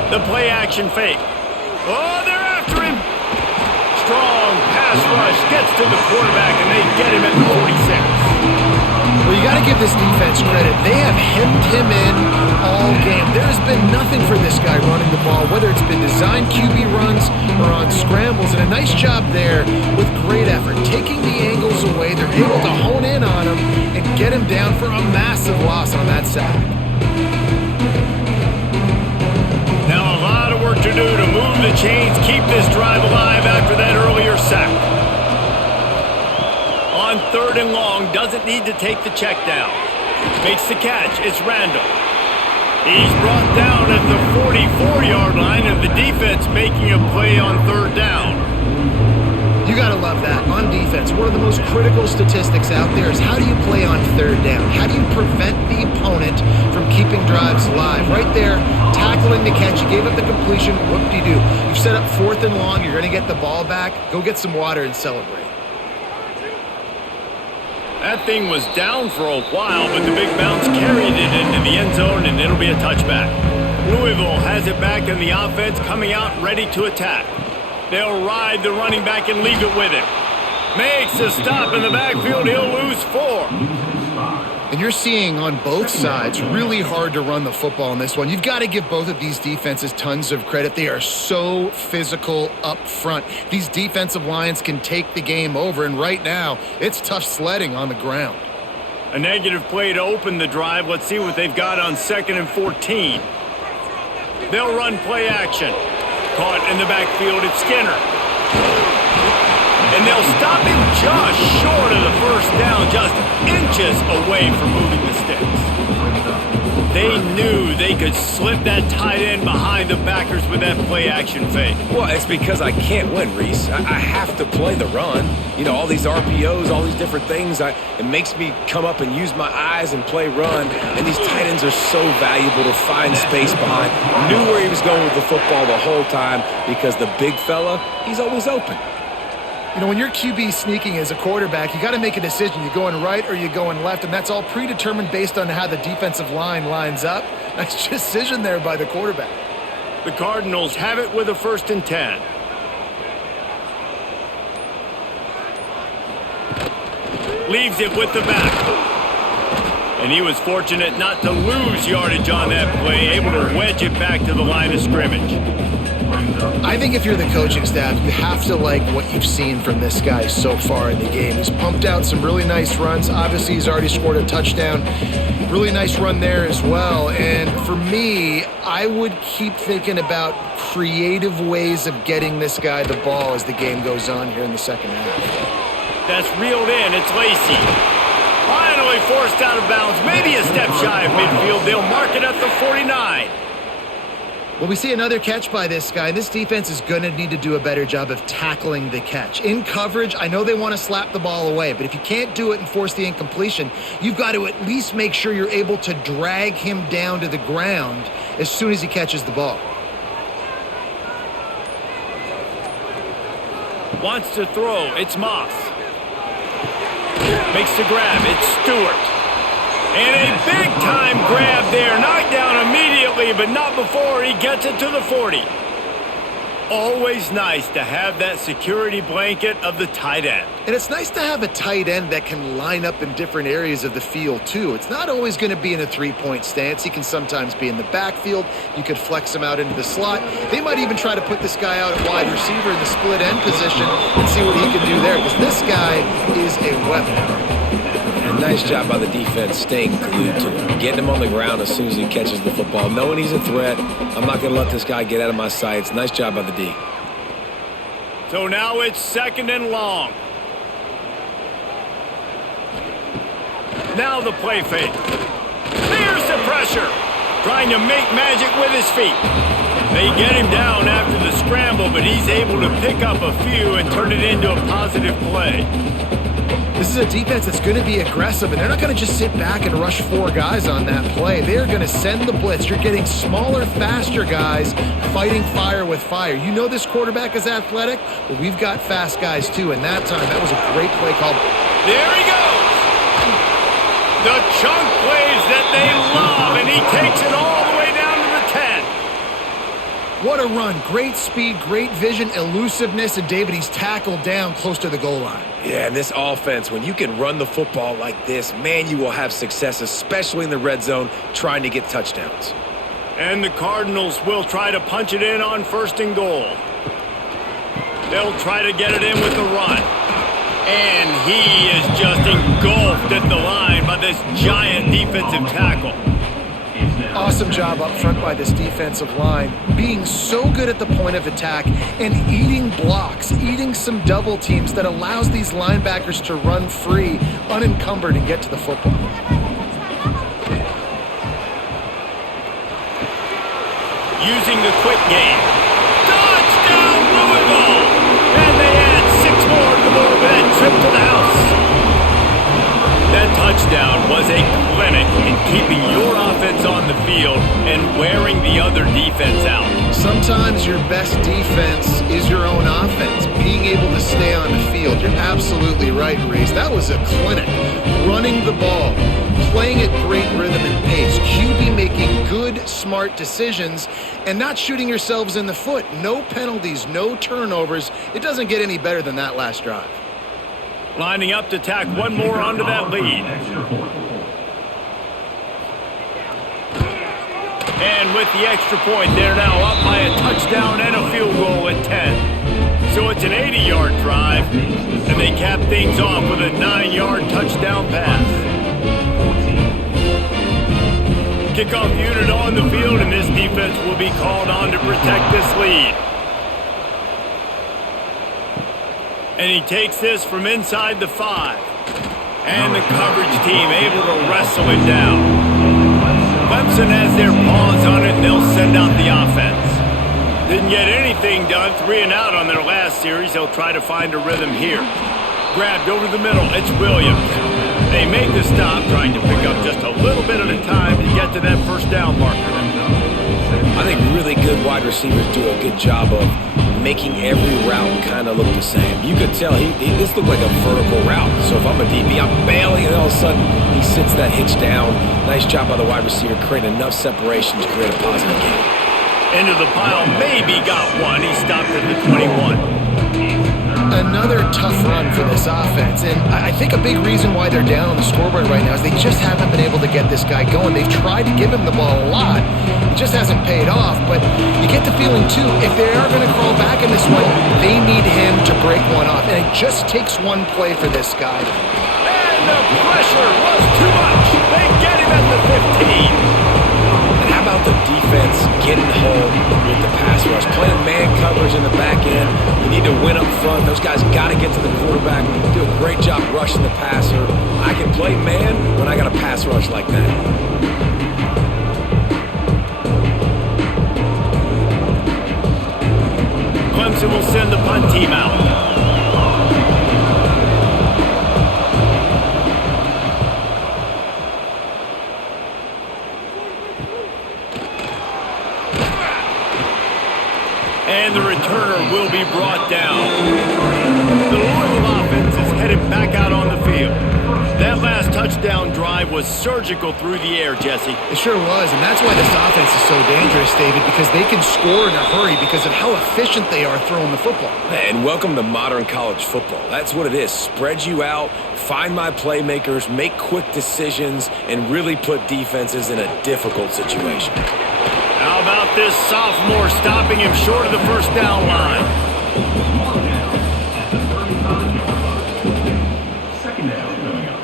The play action fake. Oh, they're after him. Strong pass rush gets to the quarterback, and they get him at the 46. Well, you got to give this defense credit. They have hemmed him in all game. There's been nothing for this guy running the ball, whether it's been designed QB runs or on scrambles, and a nice job there with great effort. Taking the angles away, they're able to hone in on him and get him down for a massive loss on that sack. Now a lot of work to do to move the chains, keep this drive alive after that earlier sack. On 3rd and long, doesn't need to take the check down. Makes the catch, it's Randall. He's brought down at the 44-yard line, and the defense making a play on third down. You got to love that. On defense, one of the most critical statistics out there is how do you play on third down? How do you prevent the opponent from keeping drives alive? Right there, tackling the catch. You gave up the completion. Whoop-de-doo. You've set up 4th and long. You're going to get the ball back. Go get some water and celebrate. That thing was down for a while, but the big bounce carried it into the end zone, and it'll be a touchback. Louisville has it back in the offense, coming out ready to attack. They'll ride the running back and leave it with him. Makes a stop in the backfield. He'll lose 4. And you're seeing on both sides really hard to run the football in this one. You've got to give both of these defenses tons of credit. They are so physical up front. These defensive lines can take the game over, and right now it's tough sledding on the ground. A negative play to open the drive. Let's see what they've got on 2nd and 14. They'll run play action. Caught in the backfield, it's Skinner. And they'll stop him just short of the first down, just inches away from moving the sticks. They knew they could slip that tight end behind the backers with that play action fake. Well, it's because I can't win, Reese. I have to play the run. You know, all these RPOs, all these different things, it makes me come up and use my eyes and play run. And these tight ends are so valuable to find space behind. Knew where he was going with the football the whole time because the big fella, he's always open. You know, when you're QB sneaking as a quarterback, you got to make a decision. You're going right or you're going left, and that's all predetermined based on how the defensive line lines up. Nice decision there by the quarterback. The Cardinals have it with a 1st and 10. Leaves it with the back. And he was fortunate not to lose yardage on that play, able to wedge it back to the line of scrimmage. I think if you're the coaching staff, you have to like what you've seen from this guy so far in the game. He's pumped out some really nice runs. Obviously, he's already scored a touchdown. Really nice run there as well. And for me, I would keep thinking about creative ways of getting this guy the ball as the game goes on here in the second half. That's reeled in. It's Lacey. Finally forced out of bounds. Maybe a step shy of midfield. They'll mark it at the 49. Well, we see another catch by this guy. This defense is going to need to do a better job of tackling the catch. In coverage, I know they want to slap the ball away, but if you can't do it and force the incompletion, you've got to at least make sure you're able to drag him down to the ground as soon as he catches the ball. Wants to throw. It's Moss. Makes the grab. It's Stewart. And a big-time grab there. Knocked down immediately, but not before he gets it to the 40. Always nice to have that security blanket of the tight end. And it's nice to have a tight end that can line up in different areas of the field, too. It's not always going to be in a three-point stance. He can sometimes be in the backfield. You could flex him out into the slot. They might even try to put this guy out at wide receiver in the split end position and see what he can do there, because this guy is a weapon. And nice job by the defense staying glued to him, getting him on the ground as soon as he catches the football, knowing he's a threat. I'm not going to let this guy get out of my sights. Nice job by the D. So now it's 2nd and long. Now the play fake. There's the pressure. Trying to make magic with his feet. They get him down after the scramble, but he's able to pick up a few and turn it into a positive play. This is a defense that's going to be aggressive, and they're not going to just sit back and rush 4 guys on that play. They're going to send the blitz. You're getting smaller, faster guys fighting fire with fire. You know this quarterback is athletic, but we've got fast guys too, and that time, that was a great play call. There he goes! The chunk plays that they love, and he takes it all the way down to the 10. What a run. Great speed, great vision, elusiveness, and David, he's tackled down close to the goal line. Yeah, and this offense, when you can run the football like this, man, you will have success, especially in the red zone, trying to get touchdowns. And the Cardinals will try to punch it in on 1st and goal. They'll try to get it in with the run. And he is just engulfed at the line by this giant defensive tackle. Awesome job up front by this defensive line, being so good at the point of attack and eating blocks, eating some double teams that allows these linebackers to run free, unencumbered, and get to the football. using the quick game. Touchdown, Louisville! And they add 6 more to the board with that trip to the house. That touchdown was a clinic in keeping your offense on the field and wearing the other defense out. Sometimes your best defense is your own offense, being able to stay on the field. You're absolutely right, Reese. That was a clinic. Running the ball, playing at great rhythm and pace, QB making good, smart decisions, and not shooting yourselves in the foot. No penalties, no turnovers. It doesn't get any better than that last drive. Lining up to tack one more onto that lead. And with the extra point, they're now up by a touchdown and a field goal at 10. So it's an 80-yard drive, and they cap things off with a 9-yard touchdown pass. Kickoff unit on the field, and this defense will be called on to protect this lead. And he takes this from inside the 5. And the coverage team able to wrestle him down. Clemson has their paws on it, and they'll send out the offense. Didn't get anything done, 3 and out on their last series. They'll try to find a rhythm here. Grabbed over the middle, it's Williams. They make the stop, trying to pick up just a little bit at a time to get to that first down marker. I think really good wide receivers do a good job of making every route kind of look the same. You could tell this looked like a vertical route. So if I'm a DB, I'm bailing, and all of a sudden he sits that hitch down. Nice job by the wide receiver, creating enough separation to create a positive game. Into the pile, maybe got one. He stopped at the 21. Another tough run for this offense, and I think a big reason why they're down on the scoreboard right now is they just haven't been able to get this guy going. They've tried to give him the ball a lot. It just hasn't paid off, but you get the feeling, too, if they are going to crawl back in this one, they need him to break one off, and it just takes one play for this guy. And the pressure was too much. They get him at the 15. And how about the defense getting home with the pass rush? Playing man coverage in the back end. You need to win up front. Those guys got to get to the quarterback. Do a great job rushing the passer. I can play man when I got a pass rush like that. Clemson will send the punt team out. And the returner will be brought down. The Louisville offense is headed back out on the field. That last touchdown drive was surgical through the air, Jesse. It sure was, and that's why this offense is so dangerous, David, because they can score in a hurry because of how efficient they are throwing the football. And welcome to modern college football. That's what it is. Spread you out, find my playmakers, make quick decisions, and really put defenses in a difficult situation. How about this sophomore stopping him short of the first down line? Second down coming up.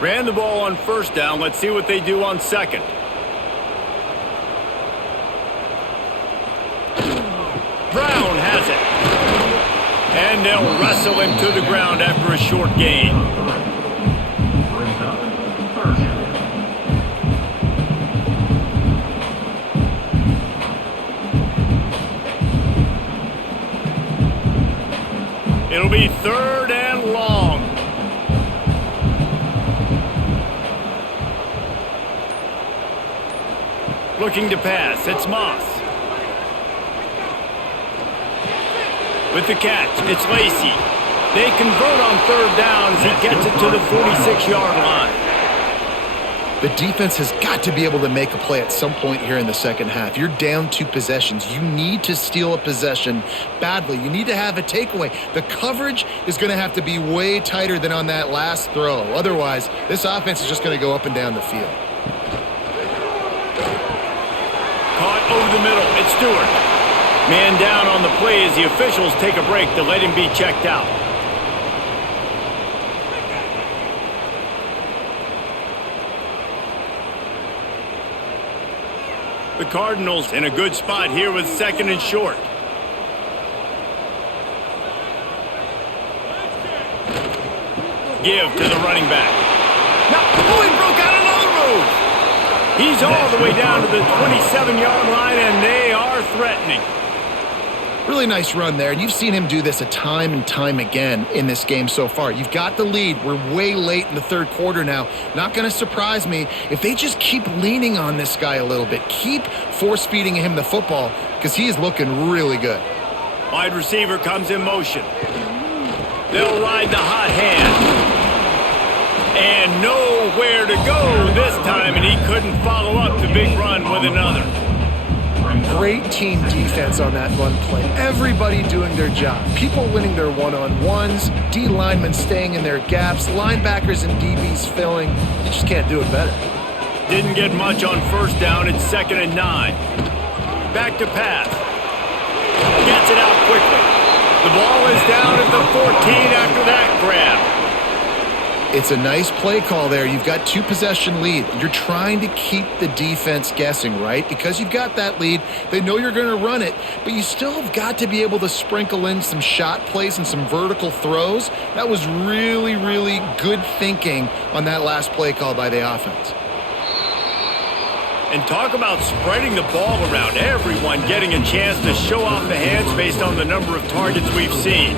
Ran the ball on first down. Let's see what they do on second. Brown has it. And they'll wrestle him to the ground after a short gain. It'll be 3rd and long. Looking to pass, it's Moss. With the catch, it's Lacey. They convert on 3rd down as he gets it to the 46-yard line. The defense has got to be able to make a play at some point here in the second half. You're down 2 possessions. You need to steal a possession badly. You need to have a takeaway. The coverage is going to have to be way tighter than on that last throw. Otherwise, this offense is just going to go up and down the field. Caught over the middle. It's Stewart. Man down on the play as the officials take a break to let him be checked out. The Cardinals in a good spot here with 2nd and short. Give to the running back. Now He's all the way down to the 27-yard line, and they are threatening. Really nice run there, and you've seen him do this a time and time again in this game so far. You've got the lead. We're way late in the third quarter now. Not going to surprise me if they just keep leaning on this guy a little bit. Keep force-feeding him the football because he is looking really good. Wide receiver comes in motion. They'll ride the hot hand. And nowhere to go this time, and he couldn't follow up the big run with another. Great team defense on that run play. Everybody doing their job. People winning their one-on-ones, D linemen staying in their gaps, linebackers and DBs filling. You just can't do it better. Didn't get much on first down. It's 2nd and 9. Back to pass. Gets it out quickly. The ball is down at the 14 after that grab. It's a nice play call there. You've got 2-possession lead. You're trying to keep the defense guessing, right? Because you've got that lead. They know you're going to run it, but you still have got to be able to sprinkle in some shot plays and some vertical throws. That was really, really good thinking on that last play call by the offense. And talk about spreading the ball around. Everyone getting a chance to show off the hands based on the number of targets we've seen.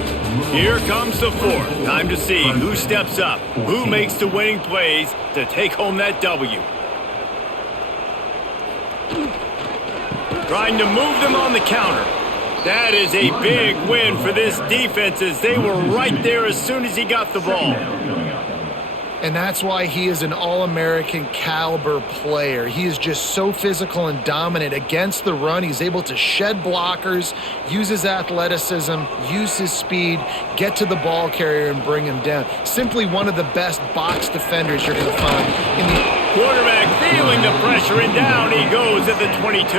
Here comes the fourth. Time to see who steps up, who makes the winning plays to take home that W. Trying to move them on the counter. That is a big win for this defense as they were right there as soon as he got the ball. And that's why he is an All-American caliber player. He is just so physical and dominant against the run. He's able to shed blockers, use his athleticism, use his speed, get to the ball carrier and bring him down. Simply one of the best box defenders you're going to find in the quarterback feeling the pressure, and down he goes at the 22.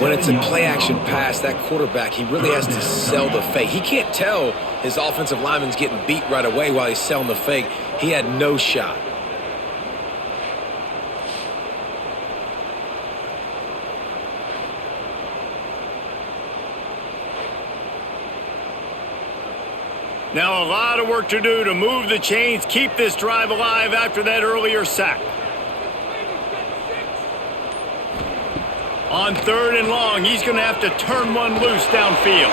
When it's a play-action pass, that quarterback, he really has to sell the fake. He can't tell his offensive lineman's getting beat right away while he's selling the fake. He had no shot. Now a lot of work to do to move the chains, keep this drive alive after that earlier sack. On 3rd and long, he's going to have to turn one loose downfield.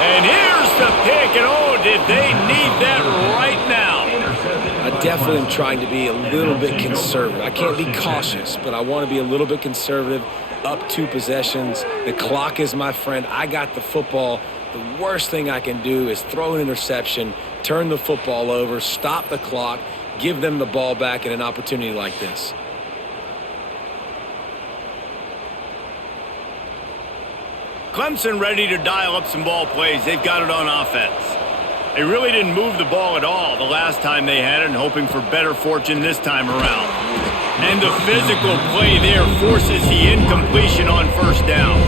And here's the pick, and oh, did they need that right now? I definitely am trying to be a little bit conservative. I can't be cautious, but I want to be a little bit conservative. Up 2 possessions. The clock is my friend. I got the football. The worst thing I can do is throw an interception, turn the football over, stop the clock, give them the ball back in an opportunity like this. Clemson ready to dial up some ball plays. They've got it on offense. They really didn't move the ball at all the last time they had it, and hoping for better fortune this time around. And the physical play there forces the incompletion on 1st down.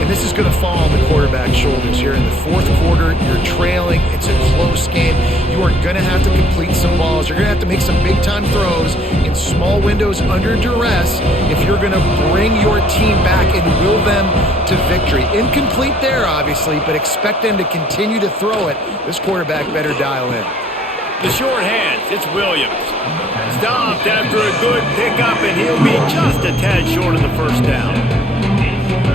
And this is going to fall on the quarterback's shoulders here in the 4th quarter. You're trailing. It's a close game. You are going to have to complete some balls. You're going to have to make some big-time throws in small windows under duress if you're going to bring your team back and will them to victory. Incomplete there, obviously, but expect them to continue to throw it. This quarterback better dial in. The short hands, it's Williams. Stopped after a good pickup, and he'll be just a tad short of the 1st down.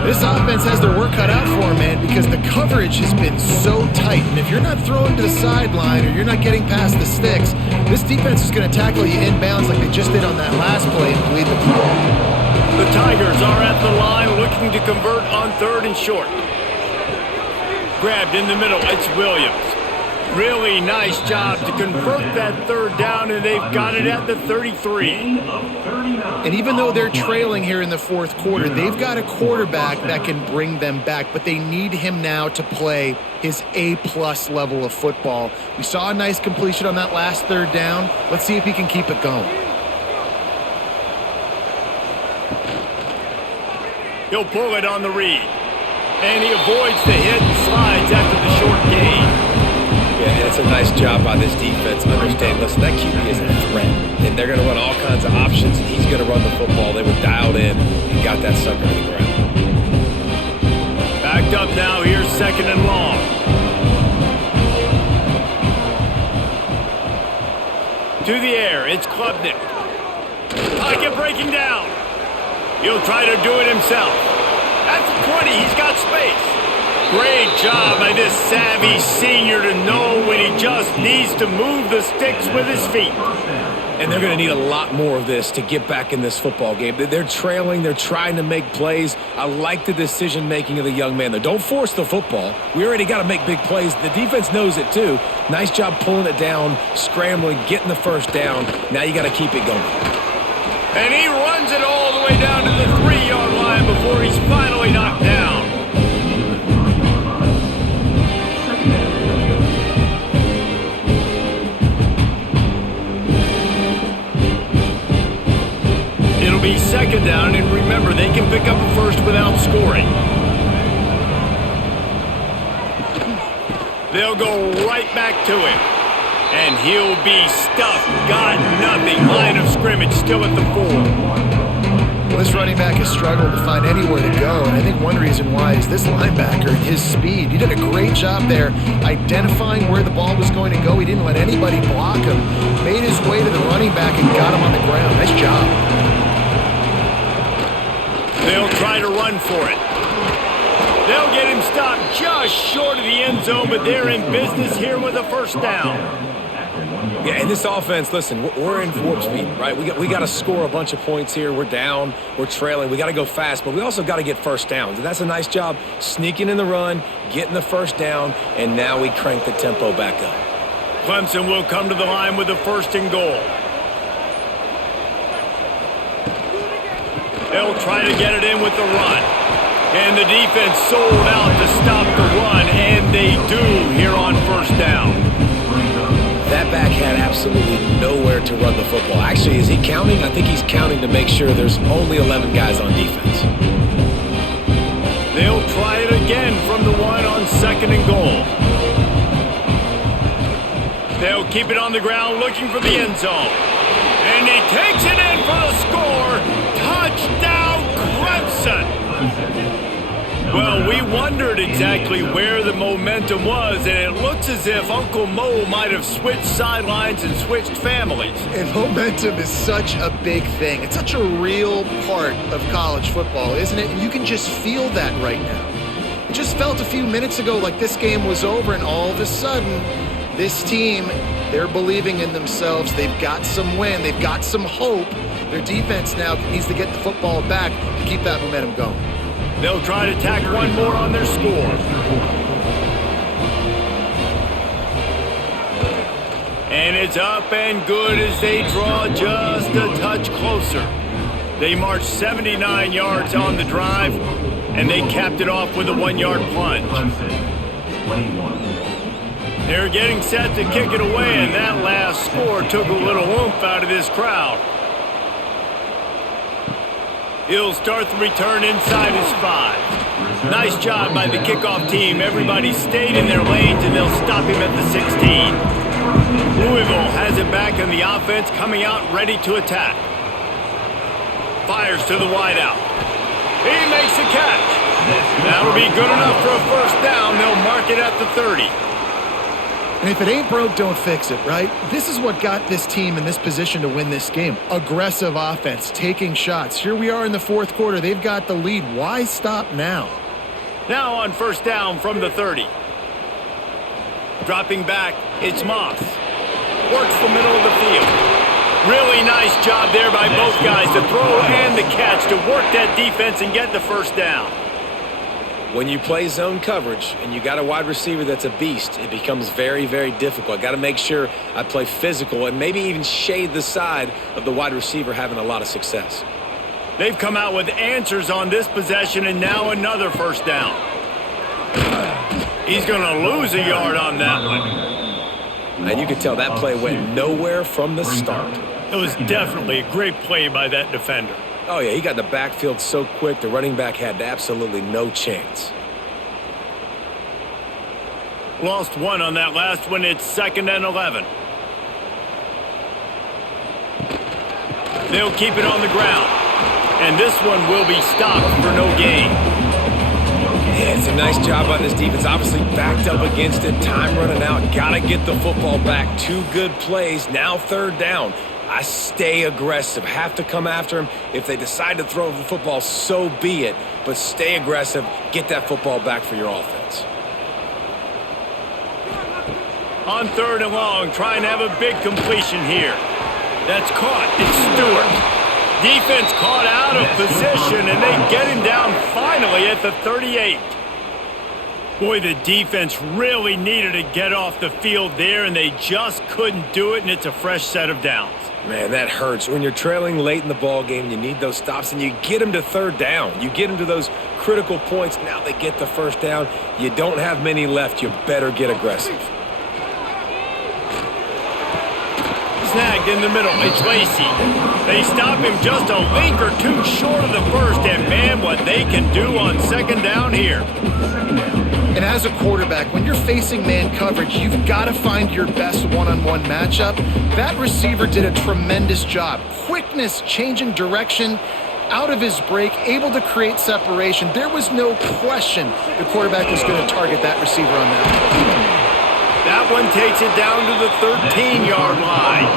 This offense has their work cut out for them, man, because the coverage has been so tight. And if you're not throwing to the sideline or you're not getting past the sticks, this defense is going to tackle you inbounds like they just did on that last play and bleed the ball. The Tigers are at the line looking to convert on 3rd and short. Grabbed in the middle, it's Williams. Really nice job to convert that 3rd down, and they've got it at the 33. And even though they're trailing here in the 4th quarter, they've got a quarterback that can bring them back, but they need him now to play his A-plus level of football. We saw a nice completion on that last 3rd down. Let's see if he can keep it going. He'll pull it on the read. And he avoids the hit and slides after the short gain. Yeah, and it's a nice job by this defense. Understand, listen, that QB is a threat. And they're going to run all kinds of options, and he's going to run the football. They were dialed in and got that sucker to the ground. Backed up now, here's 2nd and long. To the air, it's Klubnik. take it breaking down. He'll try to do it himself. At the 20, he's got space. Great job by this savvy senior to know when he just needs to move the sticks with his feet. And they're going to need a lot more of this to get back in this football game. They're trailing. They're trying to make plays. I like the decision-making of the young man, though. Don't force the football. We already got to make big plays. The defense knows it, too. Nice job pulling it down, scrambling, getting the first down. Now you got to keep it going. And he runs it all the way down to the 3-yard line before he's finally knocked down. It'll be second down, and remember, they can pick up a first without scoring. They'll go right back to him. And he'll be stuffed. Got nothing. Line of scrimmage still at the 4. Well, this running back has struggled to find anywhere to go, and I think one reason why is this linebacker and his speed. He did a great job there identifying where the ball was going to go. He didn't let anybody block him. Made his way to the running back and got him on the ground. Nice job. They'll try to run for it. They'll get him stopped just short of the end zone, but they're in business here with a first down. Yeah, and this offense, listen, we're in warp speed, right? We got to score a bunch of points here. We're down. We're trailing. We got to go fast, but we also got to get first downs. And that's a nice job sneaking in the run, getting the first down, and now we crank the tempo back up. Clemson will come to the line with a first and goal. They'll try to get it in with the run. And the defense sold out to stop the run, and they do here on first down. That back had absolutely nowhere to run the football. Actually, is he counting? I think he's counting to make sure there's only 11 guys on defense. They'll try it again from the 1 on second and goal. They'll keep it on the ground looking for the end zone. And he takes it in for the score. Touchdown, Clemson. Well, we wondered exactly where the momentum was, and it looks as if Uncle Mo might have switched sidelines and switched families. And momentum is such a big thing. It's such a real part of college football, isn't it? And you can just feel that right now. It just felt a few minutes ago like this game was over, and all of a sudden, this team, they're believing in themselves. They've got some win. They've got some hope. Their defense now needs to get the football back to keep that momentum going. They'll try to tack one more on their score. And it's up and good as they draw just a touch closer. They marched 79 yards on the drive, and they capped it off with a 1-yard plunge. They're getting set to kick it away, and that last score took a little oomph out of this crowd. He'll start the return inside his 5. Nice job by the kickoff team. Everybody stayed in their lanes, and they'll stop him at the 16. Louisville has it back in the offense, coming out ready to attack. Fires to the wideout. He makes the catch. That'll be good enough for a first down. They'll mark it at the 30. And if it ain't broke, don't fix it, right? This is what got this team in this position to win this game. Aggressive offense, taking shots. Here we are in the fourth quarter. They've got the lead. Why stop now? Now on first down from the 30. Dropping back, it's Moss. Works the middle of the field. Really nice job there by both guys to throw and the catch to work that defense and get the first down. When you play zone coverage and you got a wide receiver that's a beast, it becomes very, very difficult. I got to make sure I play physical and maybe even shade the side of the wide receiver having a lot of success. They've come out with answers on this possession, and now another first down. He's going to lose a yard on that one. And you can tell that play went nowhere from the start. It was definitely a great play by that defender. Oh, yeah, he got in the backfield so quick, the running back had absolutely no chance. Lost one on that last one. It's 2nd and 11. They'll keep it on the ground. And this one will be stopped for no gain. Yeah, it's a nice job by this defense. Obviously backed up against it. Time running out. Got to get the football back. 2 good plays. Now 3rd down. I stay aggressive. Have to come after him. If they decide to throw the football, so be it. But stay aggressive. Get that football back for your offense. On 3rd and long, trying to have a big completion here. That's caught. It's Stewart. Defense caught out of position, and they get him down finally at the 38. Boy, the defense really needed to get off the field there, and they just couldn't do it, and it's a fresh set of downs. Man, that hurts. When you're trailing late in the ball game, you need those stops, and you get them to 3rd down. You get them to those critical points. Now they get the 1st down. You don't have many left. You better get aggressive. Snagged in the middle. It's Lacey. They stop him just a link or two short of the 1st, and man, what they can do on 2nd down here. And as a quarterback, when you're facing man coverage, you've got to find your best one-on-one matchup. That receiver did a tremendous job. Quickness, changing direction, out of his break, able to create separation. There was no question the quarterback was going to target that receiver on that. That one takes it down to the 13-yard line.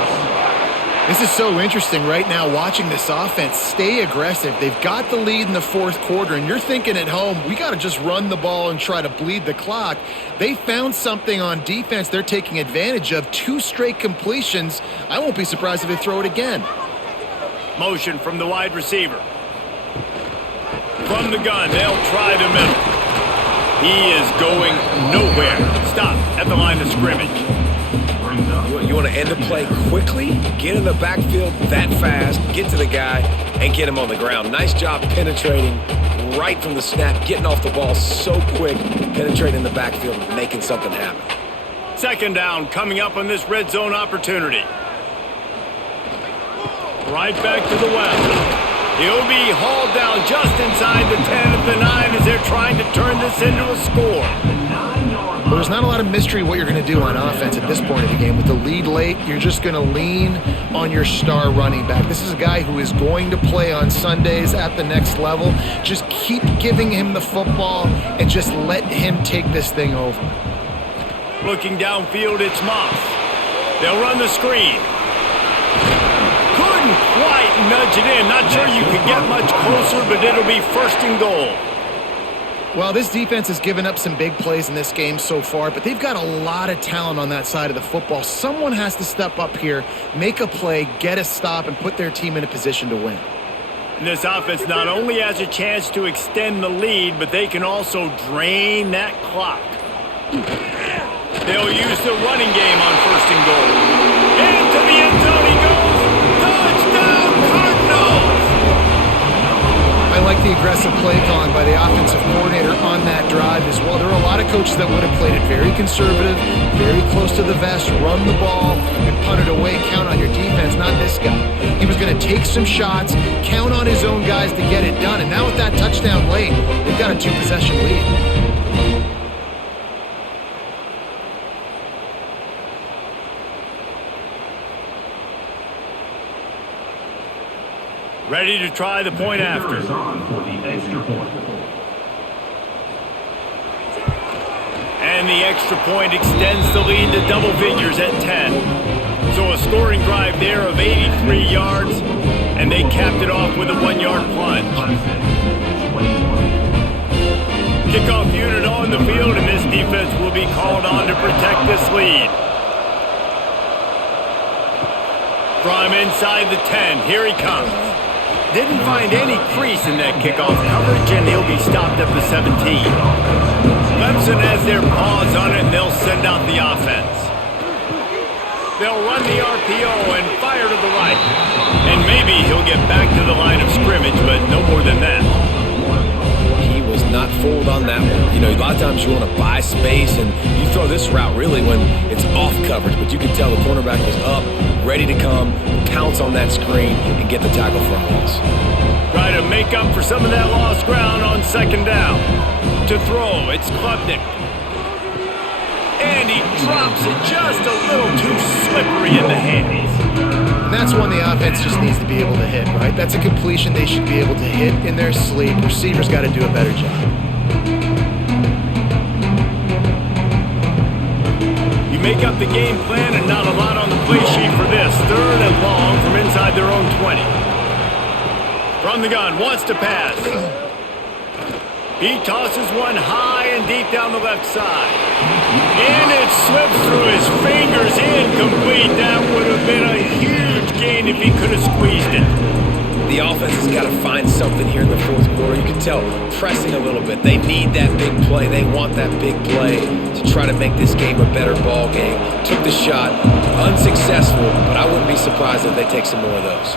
This is so interesting right now, watching this offense stay aggressive. They've got the lead in the 4th quarter, and you're thinking at home, we got to just run the ball and try to bleed the clock. They found something on defense they're taking advantage of. 2 straight completions. I won't be surprised if they throw it again. Motion from the wide receiver. From the gun, they'll try the middle. He is going nowhere. Stop at the line of scrimmage. You want to end the play quickly, get in the backfield that fast, get to the guy, and get him on the ground. Nice job penetrating right from the snap, getting off the ball so quick, penetrating the backfield and making something happen. 2nd down coming up on this red zone opportunity. Right back to the left. He'll be hauled down just inside the 10 at the 9 as they're trying to turn this into a score. Well, there's not a lot of mystery what you're going to do on offense at this point of the game. With the lead late, you're just going to lean on your star running back. This is a guy who is going to play on Sundays at the next level. Just keep giving him the football and just let him take this thing over. Looking downfield, it's Moss. They'll run the screen. Couldn't quite nudge it in. Not sure you could get much closer, but it'll be 1st and goal. Well, this defense has given up some big plays in this game so far, but they've got a lot of talent on that side of the football. Someone has to step up here, make a play, get a stop, and put their team in a position to win. And this offense not only has a chance to extend the lead, but they can also drain that clock. They'll use the running game on 1st and goal. Into the end zone he goes. Touchdown, Cardinals! I like the aggressive play calling by the offensive coordinator on that drive as well. There are a lot of coaches that would have played it very conservative, very close to the vest, run the ball, and punt it away, count on your defense. Not this guy. He was going to take some shots, count on his own guys to get it done, and now with that touchdown late, they've got a 2-possession lead. Ready to try the point after. And the extra point extends the lead to double figures at 10. So a scoring drive there of 83 yards, and they capped it off with a 1-yard plunge. Kickoff unit on the field, and this defense will be called on to protect this lead. From inside the 10, here he comes. Didn't find any crease in that kickoff coverage, and he'll be stopped at the 17. Clemson has their paws on it, and they'll send out the offense. They'll run the RPO and fire to the right. And maybe he'll get back to the line of scrimmage, but no more than that. He was not fooled on that one. You know, a lot of times you want to buy space, and you throw this route really when it's off coverage, but you can tell the cornerback was up, ready to come, pounce on that screen, and get the tackle for a loss. Try to make up for some of that lost ground on 2nd down. To throw, it's Klubnik. And he drops it just a little too slippery in the hands. And that's one the offense just needs to be able to hit, right? That's a completion they should be able to hit in their sleep. Receivers got to do a better job. You make up the game plan and not a lot on the play sheet for this. 3rd and long from inside their own 20. From the gun, wants to pass. He tosses one high and deep down the left side. And it slips through his fingers, incomplete. That would have been a huge gain if he could have squeezed it. The offense has got to find something here in the fourth quarter. You can tell pressing a little bit. They need that big play. They want that big play to try to make this game a better ball game. Took the shot, unsuccessful, but I wouldn't be surprised if they take some more of those.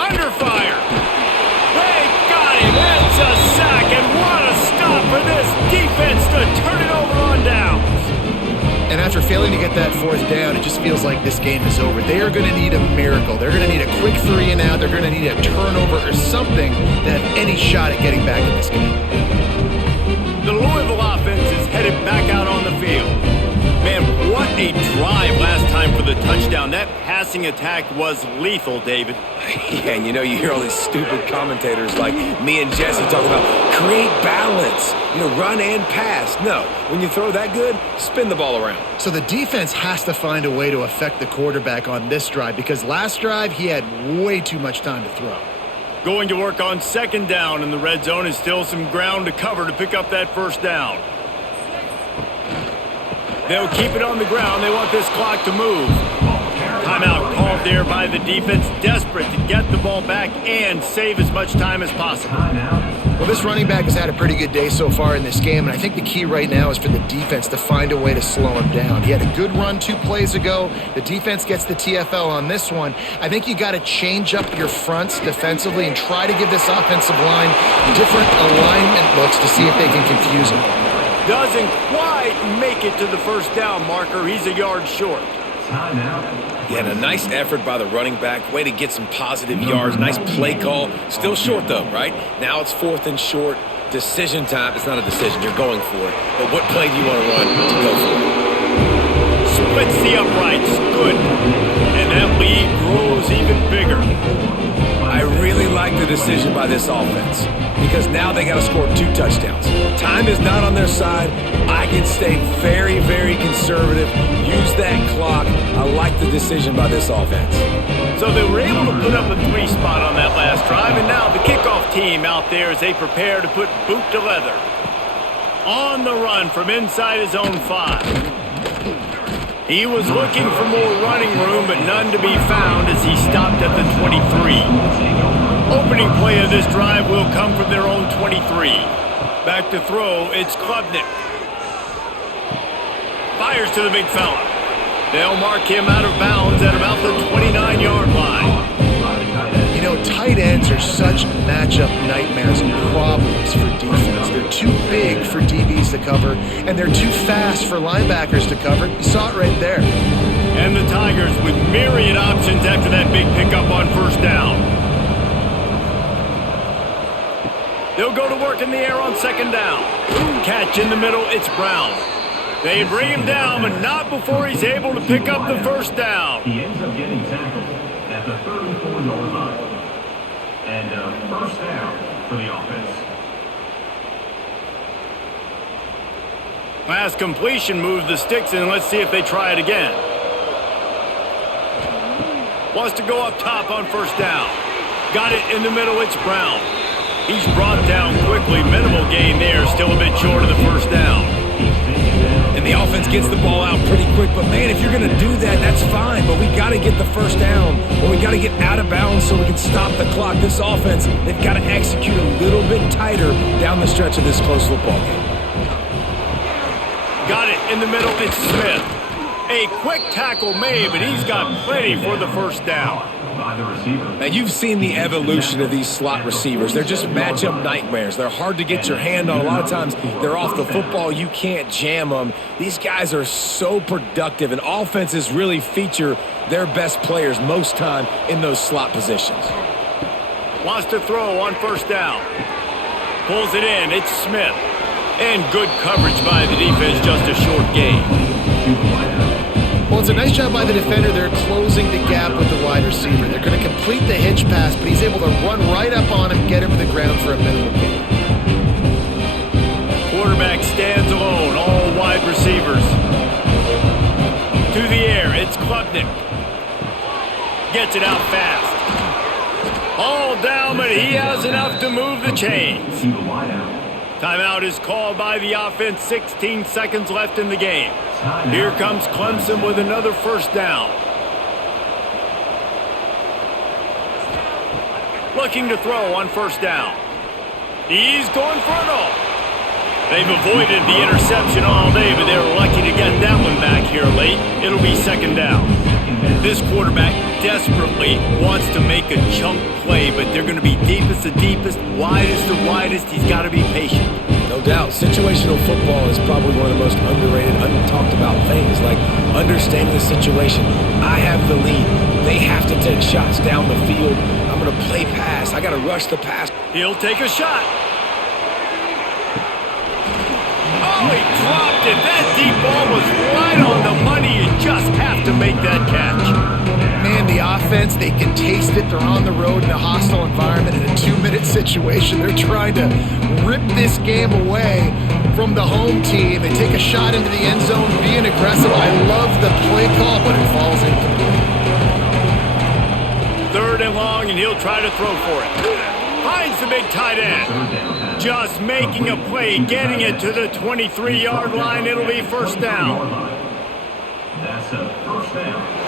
Under fire. They got him. It's a sack, and what a stop for this defense to turn it over on downs. And after failing to get that fourth down, it just feels like this game is over. They are going to need a miracle. They're going to need a quick 3 and out. They're going to need a turnover or something to have any shot at getting back in this game. The Louisville offense is headed back out on the field. Man, what a drive last time for the touchdown. That passing attack was lethal, David. Yeah, and you hear all these stupid commentators like me and Jesse talking about create balance, run and pass. No, when you throw that good, spin the ball around. So the defense has to find a way to affect the quarterback on this drive because last drive he had way too much time to throw. Going to work on second down in the red zone is still some ground to cover to pick up that first down. They'll keep it on the ground. They want this clock to move. Timeout called there by the defense, desperate to get the ball back and save as much time as possible. Well, this running back has had a pretty good day so far in this game, and I think the key right now is for the defense to find a way to slow him down. He had a good run 2 plays ago. The defense gets the TFL on this one. I think you got to change up your fronts defensively and try to give this offensive line different alignment looks to see if they can confuse him. Doesn't quite make it to the first down marker. He's a yard short. Yeah, and a nice effort by the running back. Way to get some positive yards. Nice play call. Still short, though, right? Now it's 4th and short. Decision time. It's not a decision. You're going for it. But what play do you want to run to go for it? Splits the uprights. Good. And that lead grows even bigger. I really like the decision by this offense because now they got to score 2 touchdowns. Time is not on their side. I can stay very, very conservative. Use that clock. I like the decision by this offense. So they were able to put up a 3 spot on that last drive, and now the kickoff team out there as they prepare to put boot to leather. On the run from inside his own 5. He was looking for more running room, but none to be found as he stopped at the 23. Opening play of this drive will come from their own 23. Back to throw, it's Klubnik. Fires to the big fella. They'll mark him out of bounds at about the 29-yard line. Tight ends are such matchup nightmares and problems for defense. They're too big for DBs to cover, and they're too fast for linebackers to cover. You saw it right there. And the Tigers with myriad options after that big pickup on first down. They'll go to work in the air on second down. Catch in the middle, it's Brown. They bring him down, but not before he's able to pick up the first down. He ends up getting tackled at the 34-yard line. And first down for the offense. Last completion moved the sticks in. Let's see if they try it again. Wants to go up top on first down. Got it in the middle, it's Brown. He's brought down quickly. Minimal gain there, still a bit short of the first down. And the offense gets the ball out pretty quick. But, man, if you're going to do that, that's fine. But we got to get the first down, or we got to get out of bounds so we can stop the clock. This offense, they've got to execute a little bit tighter down the stretch of this close football game. Got it in the middle, it's Smith. A quick tackle made, but he's got plenty for the first down. Now, you've seen the evolution of these slot receivers. They're just matchup nightmares. They're hard to get your hand on. A lot of times, they're off the football. You can't jam them. These guys are so productive, and offenses really feature their best players most time in those slot positions. Wants to throw on first down. Pulls it in, it's Smith. And good coverage by the defense, just a short gain. Well, it's a nice job by the defender. They're closing the gap with the wide receiver. They're going to complete the hitch pass, but he's able to run right up on him, get him to the ground for a minimal gain. Quarterback stands alone, all wide receivers. To the air, it's Klubnik. Gets it out fast. All down, but he has enough to move the chains. To the wideout. Timeout is called by the offense. 16 seconds left in the game. Here comes Clemson with another first down. Looking to throw on first down. He's going for it all. They've avoided the interception all day, but they were lucky to get that one back here late. It'll be second down. This quarterback desperately wants to make a chunk play, but they're going to be deepest to deepest, widest to widest. He's got to be patient. No doubt, situational football is probably one of the most underrated, untalked about things, like understanding the situation. I have the lead. They have to take shots down the field. I'm going to play pass. I got to rush the pass. He'll take a shot. Oh, he dropped it. That deep ball was right on the money. You just have to make that catch. Man, the offense, they can taste it. They're on the road in a hostile environment in a 2-minute situation. They're trying to rip this game away from the home team. They take a shot into the end zone, being aggressive. I love the play call, but it falls incomplete. Third and long, and he'll try to throw for it. Finds the big tight end. Just making a play, getting it to the 23-yard line. It'll be first down. That's a first down.